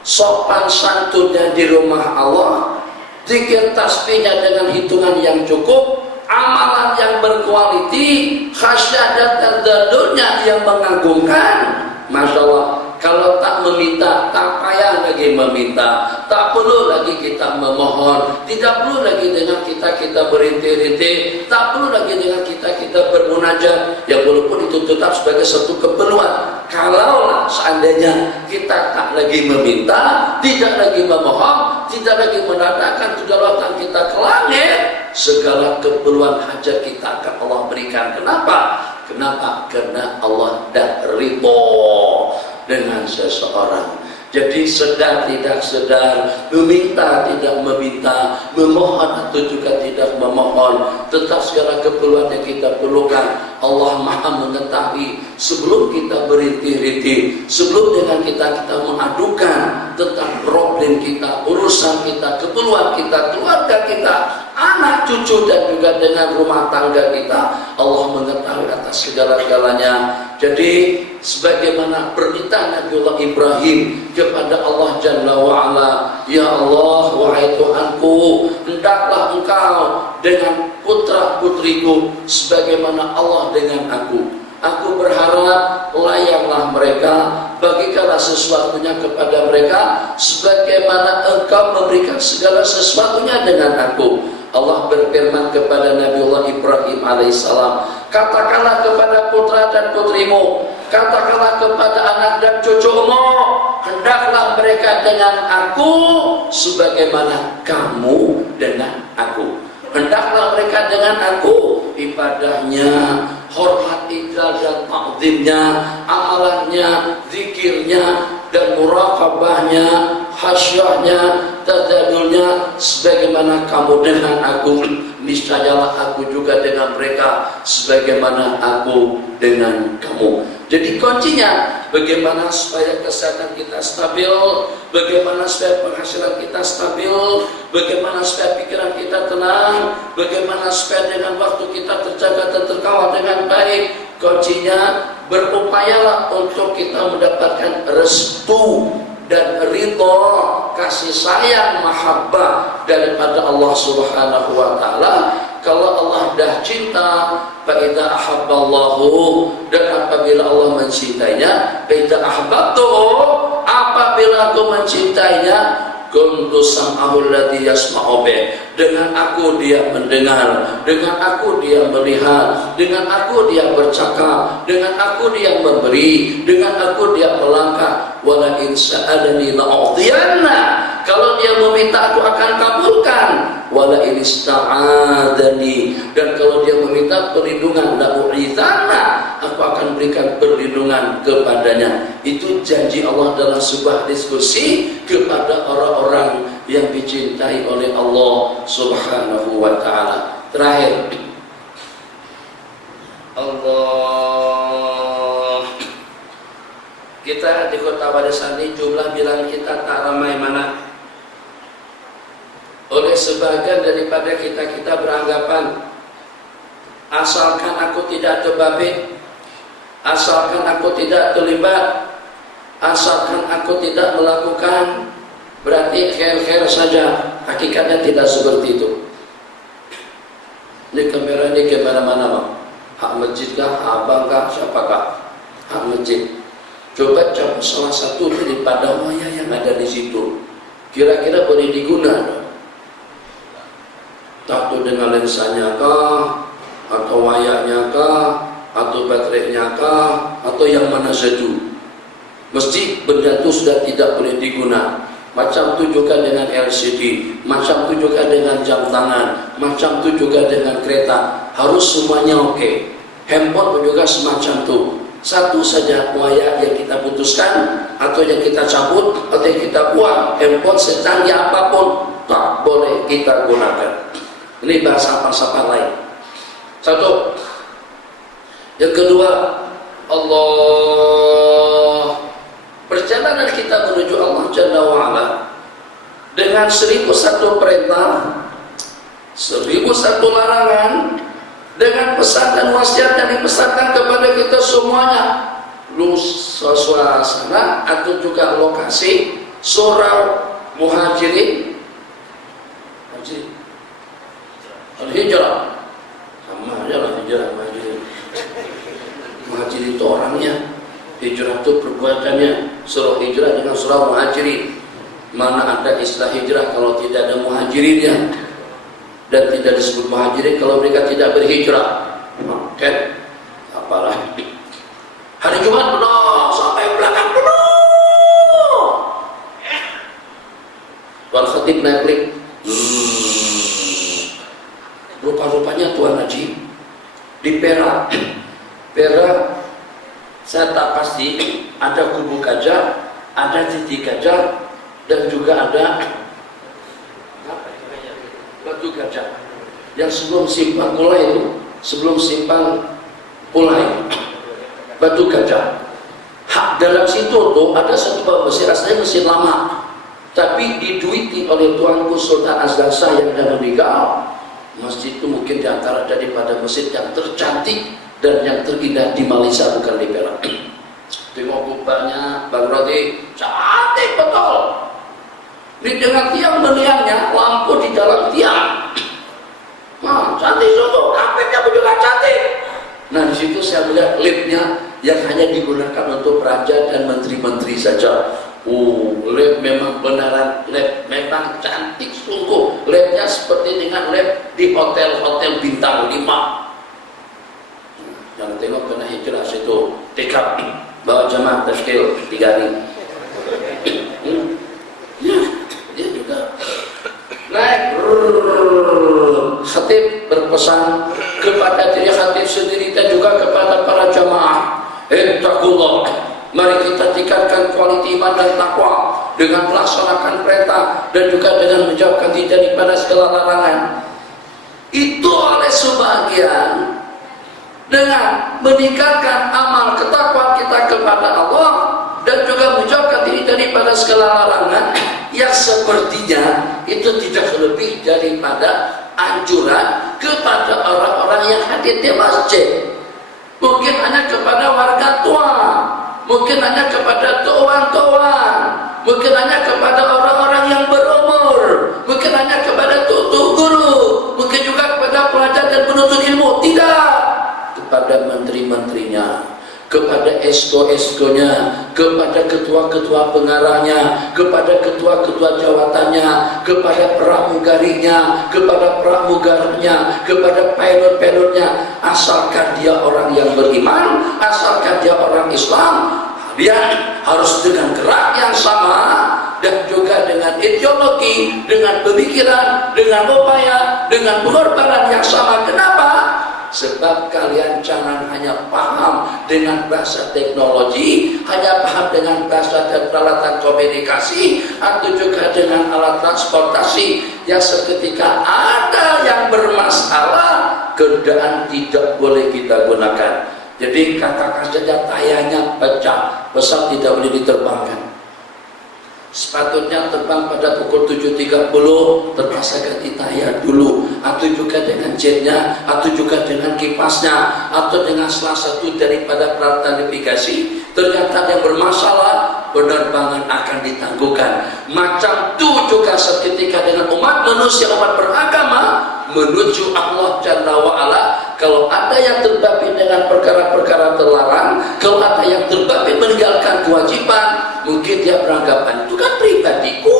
sopan santunnya di rumah Allah, zikir tasbihnya dengan hitungan yang cukup, amalan yang berkualiti, khasyadat dan tadadurnya yang mengagumkan. Masya Allah, kalau tak meminta, tak payah lagi meminta, tak perlu lagi kita memohon, tidak perlu lagi dengan kita berintih-intih, tak perlu lagi dengan kita bermunajat, yang walaupun itu tetap sebagai satu keperluan. Kalau seandainya kita tak lagi meminta, tidak lagi memohon, tidak lagi menandakan kedaulatan kita ke langit, segala keperluan hajat kita akan Allah berikan. Kenapa? Karena Allah dah ridho dengan seseorang. Jadi sedar tidak sedar, meminta tidak meminta, memohon atau juga tidak memohon, tetap segala keperluan yang kita perlukan Allah Maha mengetahui sebelum kita berintih-intih, sebelum dengan kita mengadukan tentang problem kita, urusan kita, keperluan kita, keluarga kita, anak cucu dan juga dengan rumah tangga kita. Allah mengetahui atas segala-galanya. Jadi sebagaimana permintaan Nabiullah Ibrahim kepada Allah Jalla wa'ala, ya Allah, wahai Tuhanku, hendaklah Engkau dengan putra putriku sebagaimana Allah dengan aku. Aku berharap layanglah mereka, bagikanlah sesuatunya kepada mereka sebagaimana Engkau memberikan segala sesuatunya dengan aku. Allah berfirman kepada Nabiullah Ibrahim alaihissalam, katakanlah kepada putra dan putrimu, katakanlah kepada anak dan cucumu, hendaklah mereka dengan aku sebagaimana kamu dengan aku. Hendaklah mereka dengan aku ibadahnya, hormat ijlal dan ta'zimnya, amalannya, zikirnya dan muraqabahnya, khasyahnya, tadallulnya sebagaimana kamu dengan aku, niscayalah aku juga dengan mereka sebagaimana aku dengan kamu. Jadi kuncinya bagaimana supaya kesehatan kita stabil, bagaimana supaya penghasilan kita stabil, bagaimana supaya pikiran kita tenang, bagaimana supaya dengan waktu kita terjaga dan terkawal dengan baik. Kuncinya berupayalah untuk kita mendapatkan restu dan ridho, kasih sayang, mahabbah daripada Allah Subhanahu wa taala. Kalau Allah dah cinta, fa idza ahabballahu, dan apabila Allah mencintainya, fa idza ahbabtu, apabila aku mencintainya, kuntu sam'ahu alladhi yasma'u bih, dengan aku dia mendengar, dengan aku dia melihat, dengan aku dia bercakap, dengan aku dia memberi, dengan aku dia melangkah. Wala in sa'alani la'udhiyanna, kalau dia meminta aku akan kabulkan. Wala in ista'adani, dan kalau dia meminta perlindungan, la'u'idhanna, aku akan berikan perlindungan kepadanya. Itu janji Allah dalam sebuah diskusi kepada orang-orang yang dicintai oleh Allah Subhanahu wa ta'ala. Terakhir, Allah, kita di kota Wadesani jumlah bilang kita tak ramai mana. Oleh sebagian daripada kita beranggapan asalkan aku tidak terbabit, asalkan aku tidak terlibat, asalkan aku tidak melakukan, berarti khair-khair saja. Hakikatnya tidak seperti itu. Ini kamera ini kemana-mana bang. Hak masjid kah, abang kah, siapakah? Hak masjid. Coba coba salah satu daripada wayang yang ada di situ, kira-kira boleh digunakan? Takut dengan lensanya kah, atau wayaknya kah, atau baterainya kah, atau yang mana saja? Mesti benda itu sudah tidak boleh digunakan. Macam itu juga dengan LCD, macam itu juga dengan jam tangan, macam itu juga dengan kereta. Harus semuanya oke. Handphone juga semacam itu. Satu saja wayak yang kita putuskan, atau yang kita cabut, atau yang kita buang. Handphone secanggih apapun tak boleh kita gunakan. Ini bahasa falsafah lain. Satu. Yang kedua, Allah, perjalanan kita menuju Allah Jalla wa'ala dengan 1001 perintah, 1001 larangan, dengan pesan dan wasiat yang dipesankan kepada kita semuanya. Suasana atau juga lokasi surau Muhajirin, Al-Hijrah, sama aja lah hijrah Muhajirin. Muhajirin itu orangnya, hijrah itu perbuatannya. Surah Hijrah dengan surah Muhajirin. Mana ada istilah hijrah kalau tidak ada muhajirinnya, dan tidak disebut muhajirin kalau mereka tidak berhijrah. Kan? Apalagi hari Jumat penuh sampai belakang penuh. Tuan Khatib naik lift. Rupa-rupanya Tuan Haji di Perak, saya tak pasti ada kubu gajah ada titik gajah, dan juga ada batu gajah. Yang sebelum simpang Pulai itu, sebelum simpang Pulai, batu gajah. Dalam situ tuh ada satu mesin, rasanya mesin lama, tapi diduiti oleh Tuanku Sultan Azzasa yang sudah meninggal. Masjid itu mungkin diantara daripada masjid yang tercantik dan yang terindah di Malaysia, bukan di Perak. Tengok kubahnya, Bang Rodi, cantik betul. Di dengan tiang meliangnya, lampu di dalam tiang. Cantik sungguh, kapetnya juga cantik. Nah, di situ saya melihat liftnya yang hanya digunakan untuk raja dan menteri-menteri saja. Lift memang beneran, lift memang cantik sungguh. Liftnya seperti dengan lift di hotel-hotel bintang 5. Yang tengok kena hijrah situ, tikap, bawa jemaah tashkil 3 hari. Ya, dia juga naik. Khatib berpesan kepada diri khatib sendiri dan juga kepada para jamaah, ittaqullah, mari kita tingkatkan kualiti iman dan takwa dengan melaksanakan perintah dan juga dengan menjauhkan diri daripada segala larangan. Itu oleh sebagian dengan meningkatkan amal ketakwaan kita kepada Allah dan juga menjauhkan diri daripada segala larangan, yang sepertinya itu tidak lebih daripada anjuran kepada orang-orang yang hadir di masjid. Mungkin hanya kepada warga tua, mungkin hanya kepada tuan-tuan, mungkin hanya kepada orang-orang yang berumur, mungkin hanya kepada tutu guru, mungkin juga kepada pelajar dan penuntut ilmu. Tidak, kepada menteri-menterinya, kepada esko-eskonya, kepada ketua-ketua pengarahnya, kepada ketua-ketua jawatannya, kepada pramugarinya, kepada pramugarnya, kepada pilot-pilotnya. Asalkan dia orang yang beriman, asalkan dia orang Islam, dia harus dengan gerak yang sama dan juga dengan ideologi, dengan pemikiran, dengan upaya, dengan pengorbanan yang sama. Kenapa? Sebab kalian jangan hanya paham dengan bahasa teknologi, hanya paham dengan bahasa dan peralatan komunikasi, atau juga dengan alat transportasi yang seketika ada yang bermasalah, kendaraan tidak boleh kita gunakan. Jadi katakan saja tayarnya pecah, pesawat tidak boleh diterbangkan. Sepatutnya terbang pada pukul 7.30, terpaksa ganti tayar dulu, atau juga dengan jetnya, atau juga dengan kipasnya, atau dengan salah satu daripada peralatan navigasi. Ternyata yang bermasalah, penerbangan akan ditangguhkan. Macam itu juga seketika dengan umat manusia, umat beragama menuju Allah Jalla wa'ala. Kalau ada yang terbabit dengan perkara-perkara terlarang, kalau ada yang terbabit meninggalkan kewajiban, mungkin dia beranggapan itu kan pribadiku.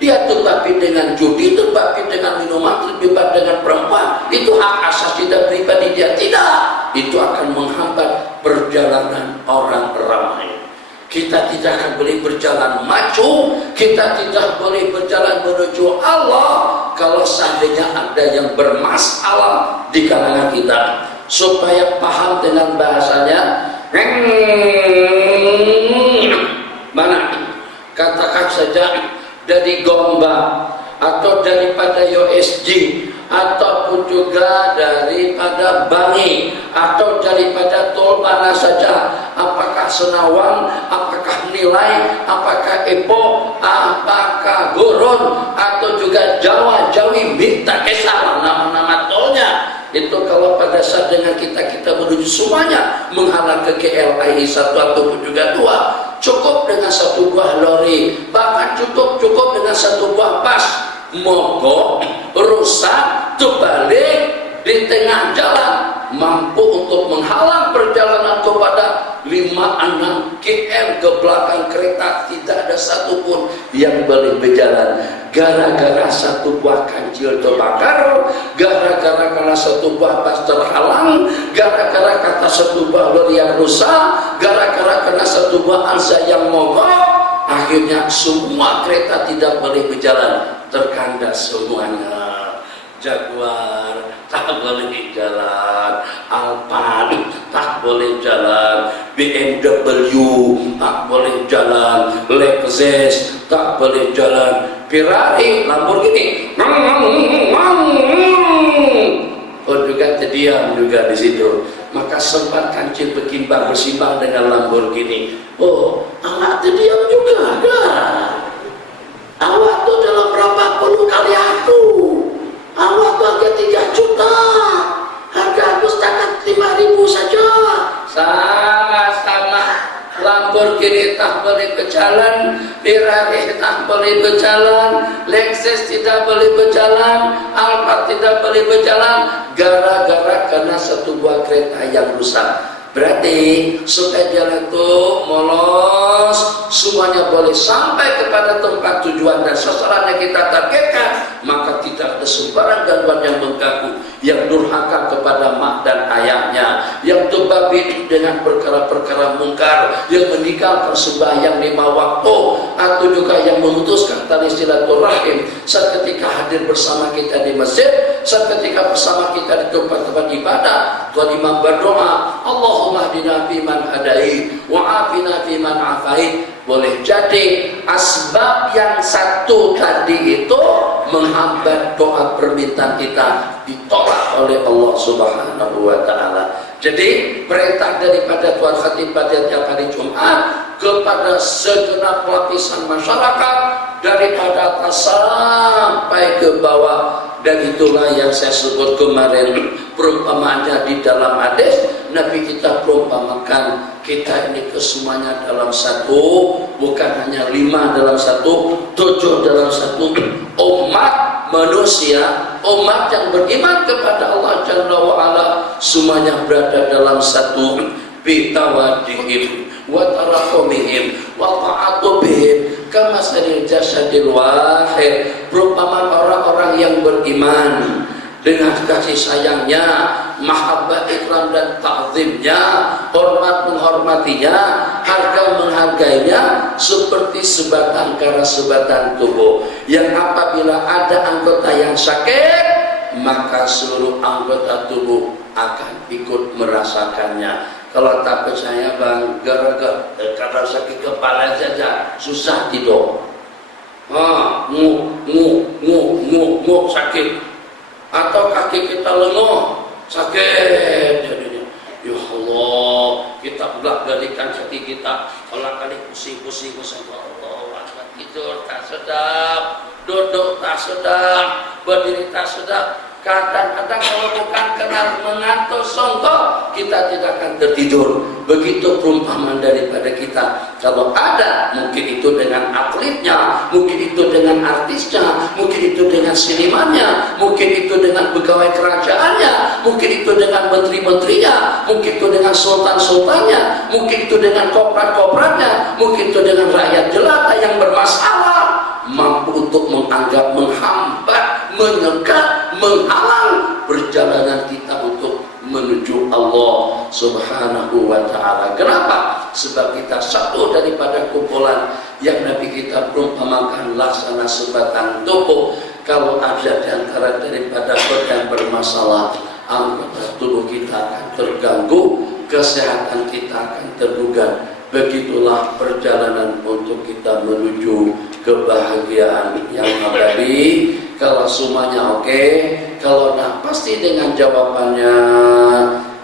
Dia terbabit dengan judi, terbabit dengan minuman, terbabit dengan perempuan, itu hak asasi dan pribadi dia. Tidak, itu akan menghambat perjalanan orang ramai. Kita tidak akan boleh berjalan maju, kita tidak boleh berjalan menuju Allah kalau seandainya ada yang bermasalah di kalangan kita. Supaya paham dengan bahasanya, mana? Katakan saja dari Gombak, atau daripada USG, ataupun juga daripada Bangi, atau daripada tol mana saja, apakah Senawang, apakah Nilai, apakah Epok, apakah Gurun, atau juga Jawa, Jawi, minta kesal nama-nama tolnya. Itu kalau pada saat dengan kita menuju semuanya menghalang ke KLII 1 ataupun juga 2, cukup dengan 1 buah lori, bahkan cukup dengan 1 buah bus, mogok, rusak, terbalik di tengah jalan, mampu untuk menghalang perjalanan kepada 5-6 km ke belakang kereta. Tidak ada satupun yang boleh berjalan. Gara-gara 1 buah kancil terbakar, gara-gara karena 1 buah bas terhalang, gara-gara kata 1 buah lori yang rusak, gara-gara karena 1 buah ansa yang mogok, akhirnya semua kereta tidak boleh berjalan, terkandas semuanya. Jaguar tak boleh jalan, Alphard tak tak boleh jalan, BMW tak boleh jalan, Lexus tak boleh jalan, Ferrari, Lamborghini juga terdiam juga di situ. Maka sempat Kancil berkimbang bersimbang dengan Lamborghini. Oh, awak terdiam juga kan? Awak tuh dalam berapa puluh kali aku. Awak tuh harga 3 juta. Harga aku setakat 5.000 saja. Sama-sama. Lamborghini tak boleh berjalan, Ferrari tak boleh berjalan, Lexus tidak boleh berjalan, Alfa tidak boleh berjalan, gara-gara karena satu buah kereta yang rusak. Berarti supaya jalan itu mulus, semuanya boleh sampai kepada tempat tujuan dan sasaran yang kita targetkan, maka tidak ada sembarang gangguan yang mengganggu, yang durhaka kepada mak dan ayahnya, yang terbabit dengan perkara-perkara mungkar, yang meninggalkan sembahyang 5 waktu, atau juga yang memutuskan tali silaturahim saat ketika hadir bersama kita di masjid, saat ketika bersama kita di tempat-tempat ibadah. Tuan Imam berdoa, Allahumma hdina fiman hadait wa afina fiman afait. Boleh jadi asbab yang satu tadi itu menghambat doa permintaan kita ditolak oleh Allah Subhanahu wa taala. Jadi perintah daripada Tuan Khatib pada tiap hari Jumat kepada segenap lapisan masyarakat daripada atas sampai ke bawah, dan itulah yang saya sebut kemarin perumpamaannya di dalam hadis Nabi kita perumpamakan kita ini kesemuanya dalam satu, bukan hanya 5 dalam satu, 7 dalam satu umat manusia, umat yang beriman kepada Allah Jalla wa'ala, semuanya berada dalam satu bitawadihim wa tarakumihim wa ta'atubihim kama sadil jasadil wahid. Perumpamaan orang-orang yang beriman dengan kasih sayangnya, mahabbah, ikram dan ta'zimnya, hormat menghormatinya, harga menghargainya, seperti sebatang kara sebatang tubuh yang apabila ada anggota yang sakit, maka seluruh anggota tubuh akan ikut merasakannya. Kalau tak percaya bang, gara-gara karena sakit kepala saja susah tidur, nguk sakit, atau kaki kita lenguh sakit jadinya. Ya Allah, kita bolak-balikan hati kita, kalau kali pusing-pusing Allah, tidur tak sedap, duduk tak sedap, berdiri tak sedap. Kadang-kadang kalau bukan karena mengantuk songkok, kita tidak akan tertidur. Begitu perumpamaan daripada kita. Kalau ada, mungkin itu dengan atletnya, mungkin itu dengan artisnya, mungkin itu dengan senimannya, mungkin itu dengan pegawai kerajaannya, mungkin itu dengan menteri-menterinya, mungkin itu dengan sultan-sultannya, mungkin itu dengan koprat-kopratnya, mungkin itu dengan rakyat jelata yang bermasalah, mampu untuk menganggap, menghambat, menyekat, menghalang perjalanan kita untuk menuju Allah Subhanahu wa ta'ala. Kenapa? Sebab kita satu daripada kumpulan yang Nabi kita perumpamakan laksana sebatang tubuh. Kalau ada di antara daripada yang bermasalah, anggota tubuh kita akan terganggu, kesehatan kita akan terganggu. Begitulah perjalanan untuk kita menuju kebahagiaan yang abadi. Kalau semuanya oke, kalau nah pasti dengan jawabannya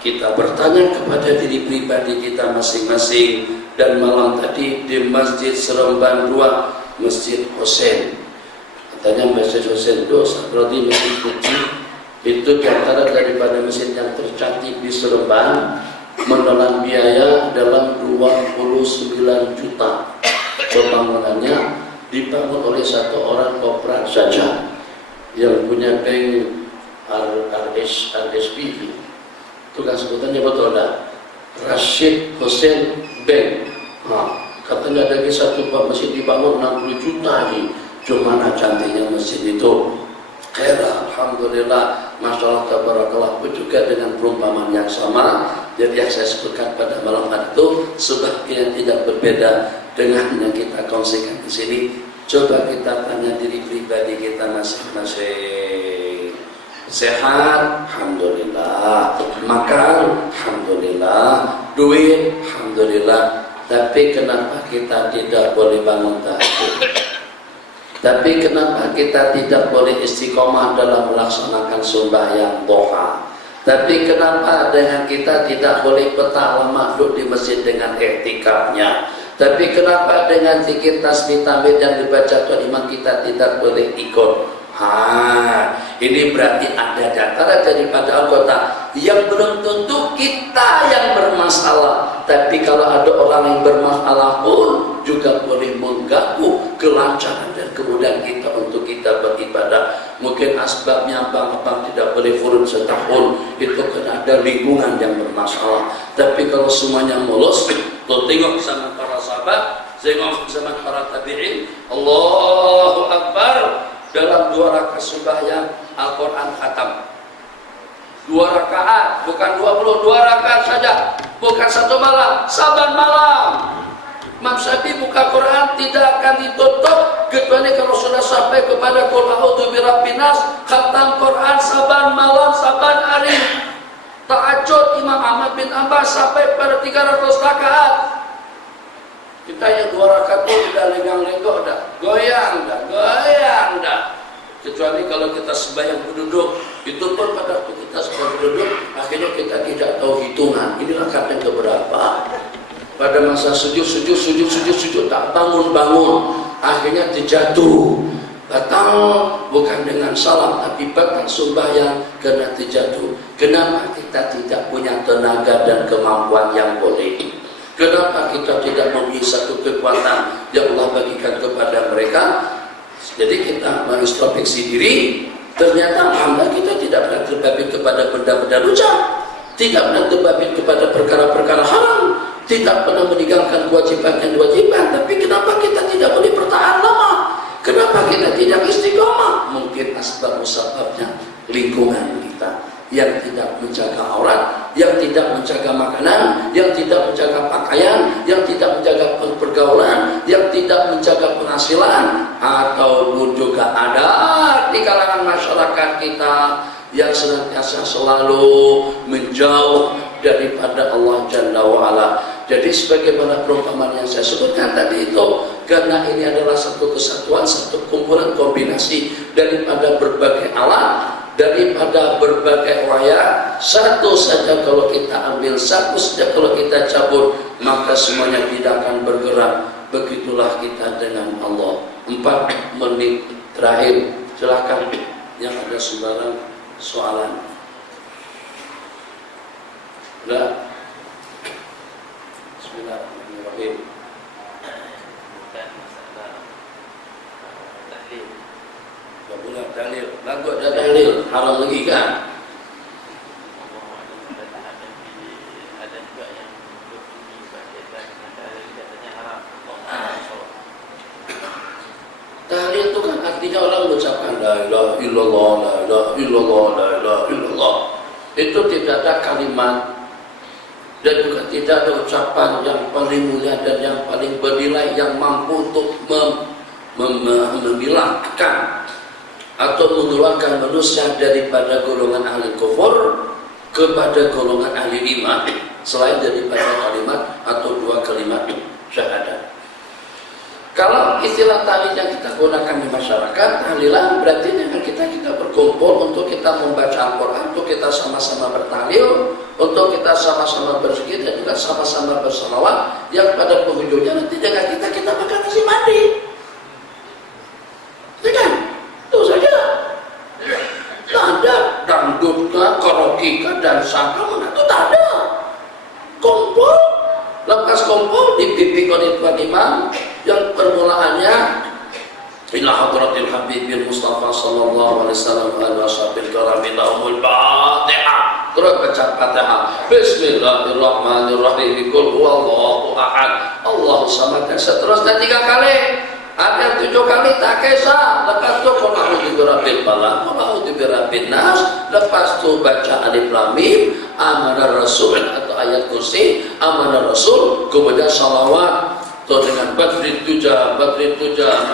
kita bertanya kepada diri pribadi kita masing-masing. Dan malam tadi di Masjid Seremban 2, Masjid Husain, katanya Masjid Husain itu seperti masjid kecil, itu diantara daripada masjid yang tercantik di Seremban, menelan biaya dalam 29 juta. Pembangunannya dibangun oleh satu orang koprat saja yang punya bank RSPB. Itu kan sebutannya betul dah, Rashid Hussein Bank. Katanya ada satu masjid dibangun 60 juta nih. Cuma cantiknya masjid itu. Alhamdulillah, masalah tabarakallah pun juga dengan perumpamaan yang sama. Jadi yang saya sebutkan pada malam hari itu sebagian tidak berbeda dengan yang kita kongsikan di sini. Coba kita tanya diri pribadi kita masing-masing. Sehat, alhamdulillah. Makan, alhamdulillah. Duit, alhamdulillah. Tapi kenapa kita tidak boleh bangun tahajud? Tapi kenapa kita tidak boleh istiqomah dalam melaksanakan sembahyang duha? Tapi kenapa dengan kita tidak boleh petang lama duduk di masjid dengan iktikafnya? Tapi kenapa dengan zikir tasbih tahmid yang dibaca Tuhan Imam kita tidak boleh ikut? Ini berarti ada dataran daripada anggota yang belum tentu kita yang bermasalah. Tapi kalau ada orang yang bermasalah pun juga boleh mengganggu kelancaran dan kemudian kita untuk kita beribadah. Mungkin asbabnya abang-abang tidak boleh furud setahun, itu kan ada lingkungan yang bermasalah. Tapi kalau semuanya mulus, tuh tengok sama para sahabat, tengok sama para tabi'in, Allahu Akbar. Dalam 2 rakaat sembahyang Al-Quran khatam. 2 rakaat, bukan 22 rakaat saja, bukan 1 malam, saban malam. Imam Syafi'i buka Quran tidak akan ditutup kecuali kalau sudah sampai kepada Qul a'udzu birabbin nas, khatam Quran saban malam, saban hari. Tahajud Imam Ahmad bin Hanbal sampai pada 300 rakaat. Kita yang 2 rakaat pun udah lenggang-lenggok dah, goyang dah. Kecuali kalau kita sembahyang berduduk, itu pun pada waktu kita sedang berduduk, akhirnya kita tidak tahu hitungan. Ini rakaat yang keberapa? Pada masa sujud tak bangun, akhirnya terjatuh. Batal bukan dengan salam, tapi batal sembahyang karena terjatuh. Kenapa kita tidak punya tenaga dan kemampuan yang boleh? Kenapa kita tidak memiliki satu kekuatan yang Allah bagikan kepada mereka? Jadi kita mengintrospeksi diri. Ternyata alhamdulillah kita tidak pernah terbabit kepada benda-benda rusak, tidak pernah terbabit kepada perkara-perkara haram, tidak pernah meninggalkan kewajiban. Tapi kenapa kita tidak boleh bertahan lama? Kenapa kita tidak istiqomah? Mungkin asbab-musababnya lingkungan kita yang tidak menjaga aurat, yang tidak menjaga makanan, yang tidak menjaga pakaian, yang tidak menjaga pergaulan, yang tidak menjaga penghasilan, ataupun juga ada di kalangan masyarakat kita yang senantiasa selalu menjauh daripada Allah Jalla wa'ala. Jadi sebagaimana perumpamaan yang saya sebutkan tadi itu, karena ini adalah satu kesatuan, satu kumpulan kombinasi daripada berbagai alat, daripada berbagai waya, satu saja kalau kita ambil, satu saja kalau kita cabut, maka semuanya tidak akan bergerak. Begitulah kita dengan Allah. 4 menit terakhir, silakan yang ada sembarang soalan. Udah? Bismillahirrahmanirrahim. Bukan dalil, lagu ada dalil, haram lagi kan? Ada juga yang berbunyi berkaitan dengan dalil katanya haram. Dalil itu kan artinya orang mengucapkan la ilaha illallah, la ilaha illallah, la ilaha illallah. Itu tidak ada kalimat dan juga tidak ada ucapan yang paling mulia dan yang paling bernilai yang mampu untuk memilahkan atau mengeluarkan manusia daripada golongan ahli kufur kepada golongan ahli iman selain daripada kalimat atau 2 kalimat syahadat. Kalau istilah tahlil yang kita gunakan di masyarakat, tahlilan berarti dengan kita berkumpul untuk kita membaca Al-Quran, untuk kita sama-sama bertahlil, untuk kita sama-sama berzikir dan juga sama-sama bersalawat, yang pada penghujungnya nanti dengan kita makan nasi mandi. Kan? Itu saja. Tak ada dangdutnya, karaoke dan sangka itu tak ada. Kumpul, lepas kumpul dipimpin oleh Tuan Imam yang permulaannya ila hadratil Habibul Mustafa sallallahu alaihi wasallam wa ashabil karamil umul Fatihah. Terus baca Fatihah. Bismillahirrahmanirrahim. Qul huwallahu ahad. Allahu samad. Seterusnya 3 kali. Ada 7 kali tak kisah. Lepas itu qul a'udzu birabbil falaq, qul a'udzu birabbin nas. Lepas itu baca alif lam mim, amanar rasul atau ayat kursi, amanar rasul, kemudian salawat atau dengan Badri Tuja,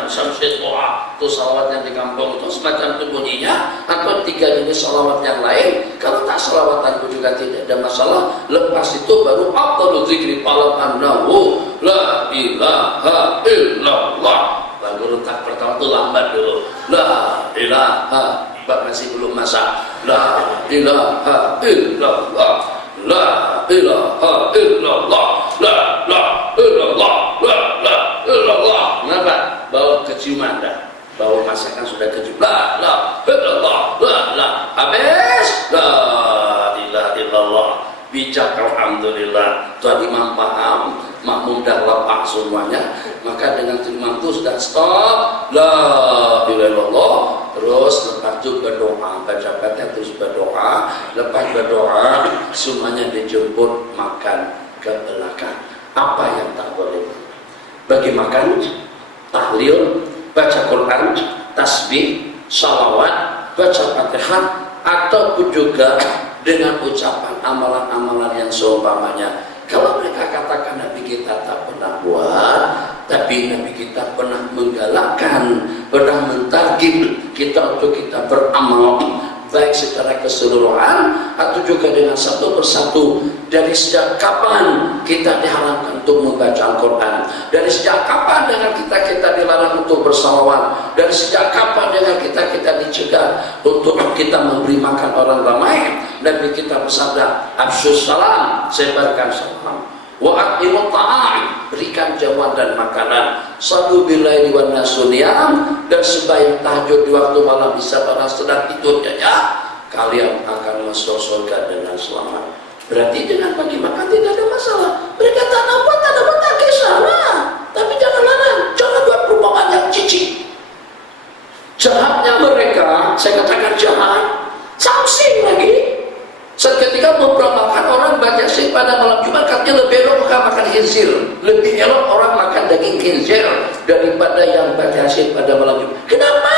Syamsid Toha, itu salawat yang di kampung itu semacam itu bunyinya, atau 3 jenis salawat yang lain. Kalau tak salawatan itu juga tidak ada masalah. Lepas itu baru afdhalul zikri qalat annahu la ilaha illallah. Baru rentak pertama itu lambat dulu. La ilaha, masih belum masak. La ilaha illallah, la ilaha illallah, la illallah, la illallah. Kenapa? Bau keciuman dah. Bau masakan sudah kecium. La illallah, la habis. La ilaha illallah. Bijak alhamdulillah. Tuan imam paham, makmum dah lepas semuanya. Maka dengan imam itu sudah stop. La ilaha illallah. Terus lepas itu berdoa, baca Fatihah terus berdoa. Lepas berdoa semuanya dijemput makan ke belakang. Apa yang tak boleh? Bagi makan, tahlil, baca Quran, tasbih, salawat, baca Fatihah, ataupun juga dengan ucapan amalan-amalan yang seumpamanya. Kalau mereka katakan Nabi kita tak pernah buat, tapi Nabi kita pernah menggalakkan, pernah mentargib kita untuk kita beramal, baik secara keseluruhan atau juga dengan satu persatu. Dari sejak kapan kita diharamkan untuk membaca Al-Quran? Dari sejak kapan dengan kita dilarang untuk bersalawat? Dari sejak kapan dengan kita dicegah untuk kita memberi makan orang ramai? Nabi kita bersabda, afsyus salam, sebarkan salam, wa aqimut ta'am, berikan jamuan dan makanan, salu billaili wan nasu niyam, dan sembahyang tahajud di waktu malam di saat orang sedang tidur nyenyak, kalian akan masuk surga dengan selamat. Berarti dengan bagi makan tidak ada masalah. Mereka tak nampak tak kisah, tapi jangan larang, jangan buat perumpamaan yang cici. Jahatnya mereka, saya katakan jahat, samsing lagi. Seketika memperumpakan orang baca syirik pada malam Jumat, katanya lebih elok makan khinzir, lebih elok orang makan daging khinzir daripada yang baca syirik pada malam Jumat. Kenapa?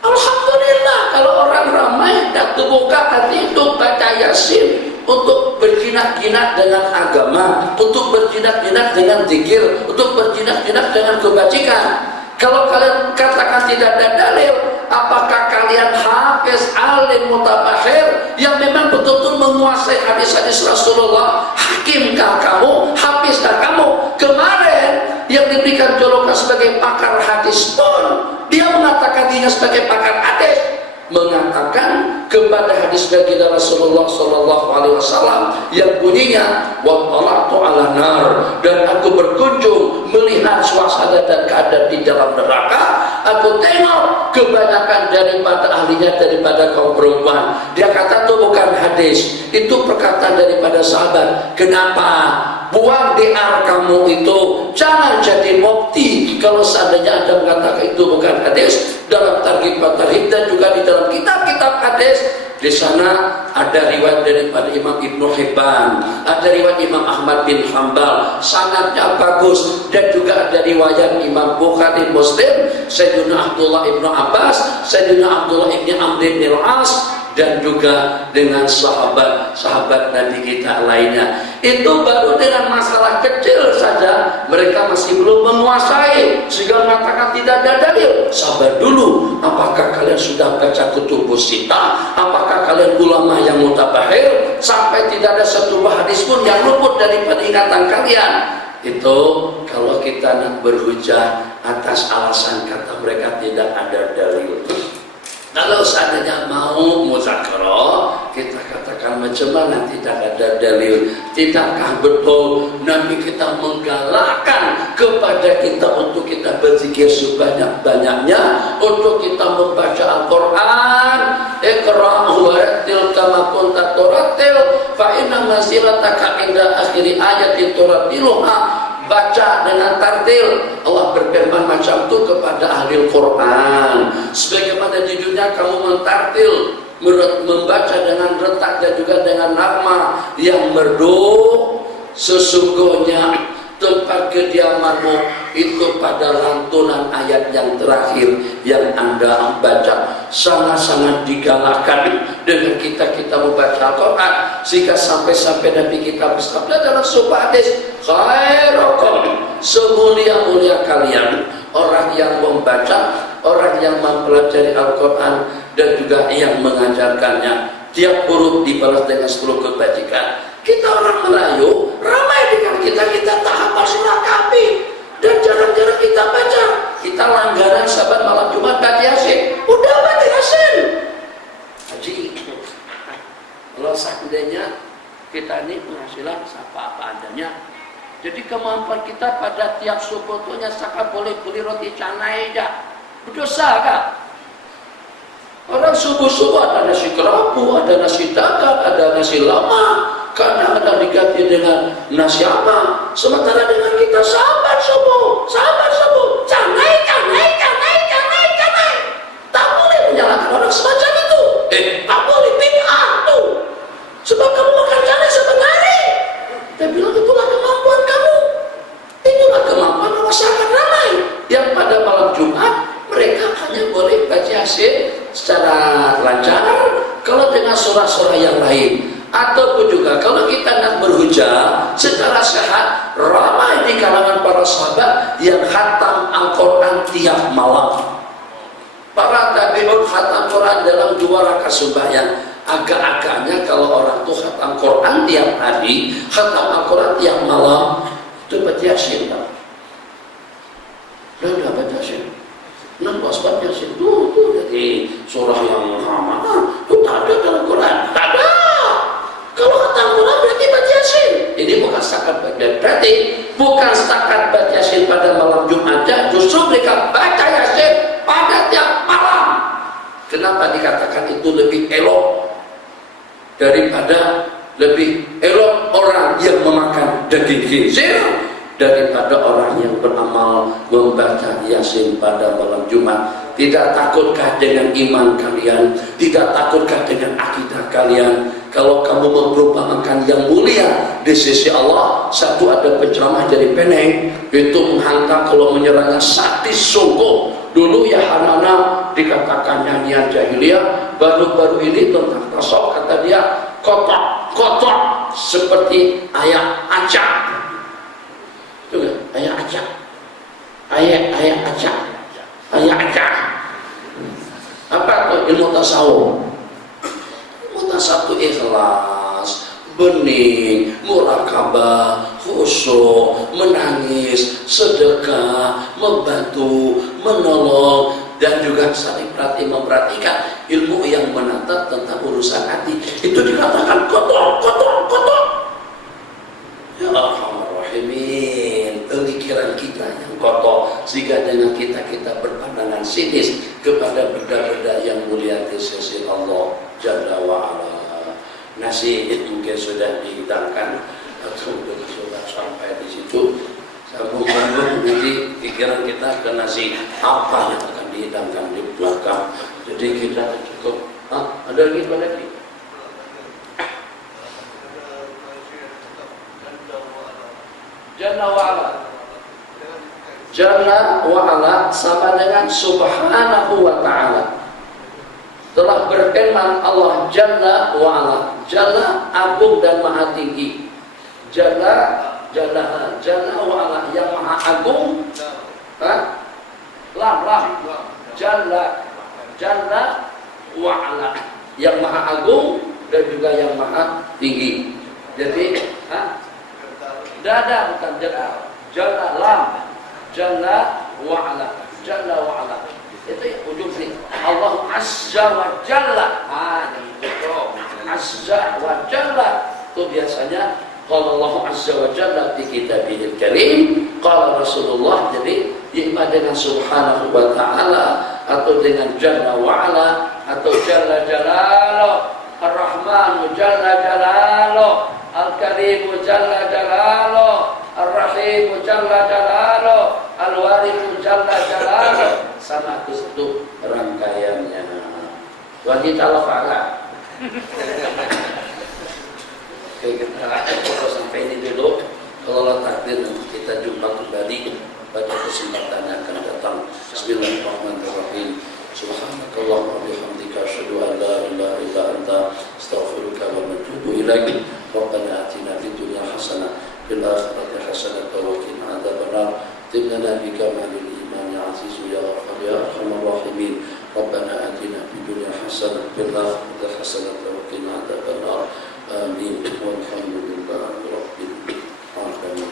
Alhamdulillah kalau orang ramai dan terbuka hati untuk baca Yasin, untuk berjinak-jinak dengan agama, untuk berjinak-jinak dengan zikir, untuk berjinak-jinak dengan kebajikan. Kalau kalian katakan tidak ada dalil, apakah kalian hafiz, alim, mutabahir yang memang betul-betul menguasai hadis-hadis Rasulullah? Hakimkah kamu? Hafizkah kamu? Kemarin yang diberikan julukan sebagai pakar hadis pun dia mengatakan dirinya sebagai pakar hadis, mengatakan kepada hadis baginda Rasulullah SAW yang bunyinya wa talaqtu ala nar, dan aku berkunjung melihat suasana dan keadaan di dalam neraka. Aku tengok kebanyakan daripada ahlinya daripada kaum perempuan. Dia kata itu bukan hadis, itu perkataan daripada sahabat. Kenapa? Buang DR kamu itu, jangan jadi mufti kalau seandainya Anda mengatakan itu bukan hadis. Dalam targhib wa tarhib dan juga di dalam kitab-kitab hadis, di sana ada riwayat daripada Imam Ibnu Hibban, ada riwayat Imam Ahmad bin Hanbal, sanadnya bagus, dan juga ada riwayat Imam Bukhari Muslim, Sayyidina Abdullah ibnu Abbas, Sayyidina Abdullah ibnu Amr bin Al-As, dan juga dengan sahabat-sahabat Nabi kita lainnya. Itu baru dengan masalah kecil saja mereka masih belum menguasai sehingga mengatakan tidak ada dalil. Sabar dulu, apakah kalian sudah baca kutubus sittah? Apakah kalian ulama yang mutabahir sampai tidak ada satu hadis pun yang luput daripada ingatan kalian? Itu kalau kita nak berhujah atas alasan kata mereka tidak ada dalil. Kalau seandainya mau muzakarah, kita katakan macam mana tidak ada dalil. Tidakkah betul Nabi kita menggalakkan kepada kita untuk kita berzikir sebanyak-banyaknya, untuk kita membaca Al-Quran, iqra' wa rattil kama kunta turattil fa inna masilataka inda akhiri ayatin turattiluha. Baca dengan tartil. Allah berfirman macam itu kepada ahli Quran. Sebagaimana di dunia kamu mentartil, membaca dengan retak dan juga dengan nama yang merdu, sesungguhnya tempat kediamanmu itu pada lantunan ayat yang terakhir yang Anda baca. Sangat-sangat digalakkan dengan kita membaca Al-Quran, sehingga sampai-sampai Nabi kita bersabda dalam sebuah hadis, khairukum, semulia-mulia kalian orang yang membaca, orang yang mempelajari Al-Quran dan juga yang mengajarkannya. Tiap huruf dibalas dengan 10 kebajikan. Kita orang Melayu ramai dengan kita tak hafal surah Kahfi dan jarang-jarang kita baca. Kita langgaran sahabat malam Jumat baca Yasin, udah baca Yasin. Haji, kalau seandainya kita ini penghasilan apa adanya, jadi kemampuan kita pada tiap subuh itu nyasakan boleh beli roti canai aja, berdosa kan? Orang subuh-subuh ada nasi kerabu, ada nasi dagang, ada nasi lama, kadang-kadang diganti dengan nasi apa. Sementara dengan kita sahabat subuh, canai. Tak boleh menyalahkan orang semacam itu. Tak boleh bid'ah tuh. Sebab kamu makan canai sebenarnya. Dia bilang itulah kemampuan kamu. Itulah kemampuan masyarakat ramai yang pada malam Jumat mereka hanya boleh baca Yasin secara lancar. Kalau dengan surah-surah yang lain, ataupun juga kalau kita nak berhujah secara sehat, ramai di kalangan para sahabat yang khatam Al-Quran tiap malam. Para tabi'un khatam Quran dalam 2 rakaat sembahyang. Agak-agaknya kalau orang tuh khatam Quran tiap hari, khatam Al-Quran tiap malam, itu baca Yasin tak? Udah baca Yasin. Nah, wasbat Yasin tuh jadi surah yang mana? Itu tak ada dalam Quran. Tak ada. Kalau khatam Quran berarti baca Yasin. Ini bukan setakat baca. Berarti bukan setakat baca Yasin pada malam Jumat aja, justru mereka baca Yasin pada tiap malam. Kenapa dikatakan itu lebih elok daripada lebih elok orang yang memakan daging khinzir daripada orang yang beramal membaca Yasin pada malam Jumat? Tidak takutkah dengan iman kalian? Tidak takutkah dengan akidah kalian? Kalau kamu memperumpamakan yang mulia di sisi Allah, satu ada penceramah jadi peneng, itu menghantam kalau menyerangnya sadis sungguh. Dulu ya Hanana dikatakan nyanyian jahiliyah, baru-baru ini tentang tasawuf kata dia kotak seperti ayat acak. Juga ayat acak. Ayat acak. Ayat acak. Apa itu ilmu tasawuf? Ilmu tasawuf itu ikhlas, bening, murakabah, khusyuk, menangis, sedekah, membantu, menolong, dan juga saling memperhatikan. Ilmu yang menata tentang urusan hati itu dikatakan kotor. Ya Alhamdulillah, pemikiran kita yang kotor, sehingga dengan kita berpandangan sinis kepada benda-benda yang mulia di sisi Allah Jalla wa'ala. Nasi itu mungkin sudah dihidangkan atau sudah sampai di situ. Sambung-sambung nanti pikiran kita ke nasi apa yang akan dihidangkan di belakang. Jadi kita cukup. Ada lagi? Jalla wa'ala. Jalla wa'ala sama dengan subhanahu wa ta'ala. Telah berfirman Allah Jalla wa'ala. Jalla agung dan maha tinggi. Jalla wa'ala yang maha agung. Lam Jalla wa'ala yang maha agung dan juga yang maha tinggi. Jadi dada bukan Jalla lam Jalla wa'ala itu yang ujung sini. Allah azza wa jalla. Itu azza wa jalla itu biasanya kalau Allah azza wa jalla di kitabihil karim, kalau Rasulullah, jadi ima dengan subhanahu wa ta'ala atau dengan jalla wa'ala atau jalla jalaluh, ar-rahmanu jalla jalaluh, al-karimu jalla jalaluh, ar-rahimu jalla jalaluh, al-warithu jalla jalaluh. Sama itu rangkaiannya. Wanita lafala. Oke, kita sampai ini dulu. Kalau Allah takdir kita jumpa kembali pada kesempatan yang akan datang. Bismillahirrahmanirrahim. Subhanakallahumma bihamdika asyhadu an la ilaha illa anta astaghfiruka wa atubu ilaik. Rabbana atina fid dunya hasanah fil akhirati hasanah wa qina adzabannar. Tibna bika ma'al iman ya azizu ya ghafar ya arhamar rahimin. Rabbana atina fid dunya hasanah fil akhirati hasanah wa qina adzabannar. Amin. Walhamdulillahi rabbil alamin.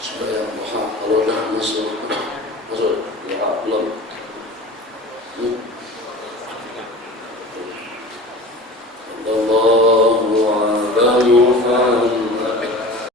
Supaya muha Allah dah masuk ya belum. Allah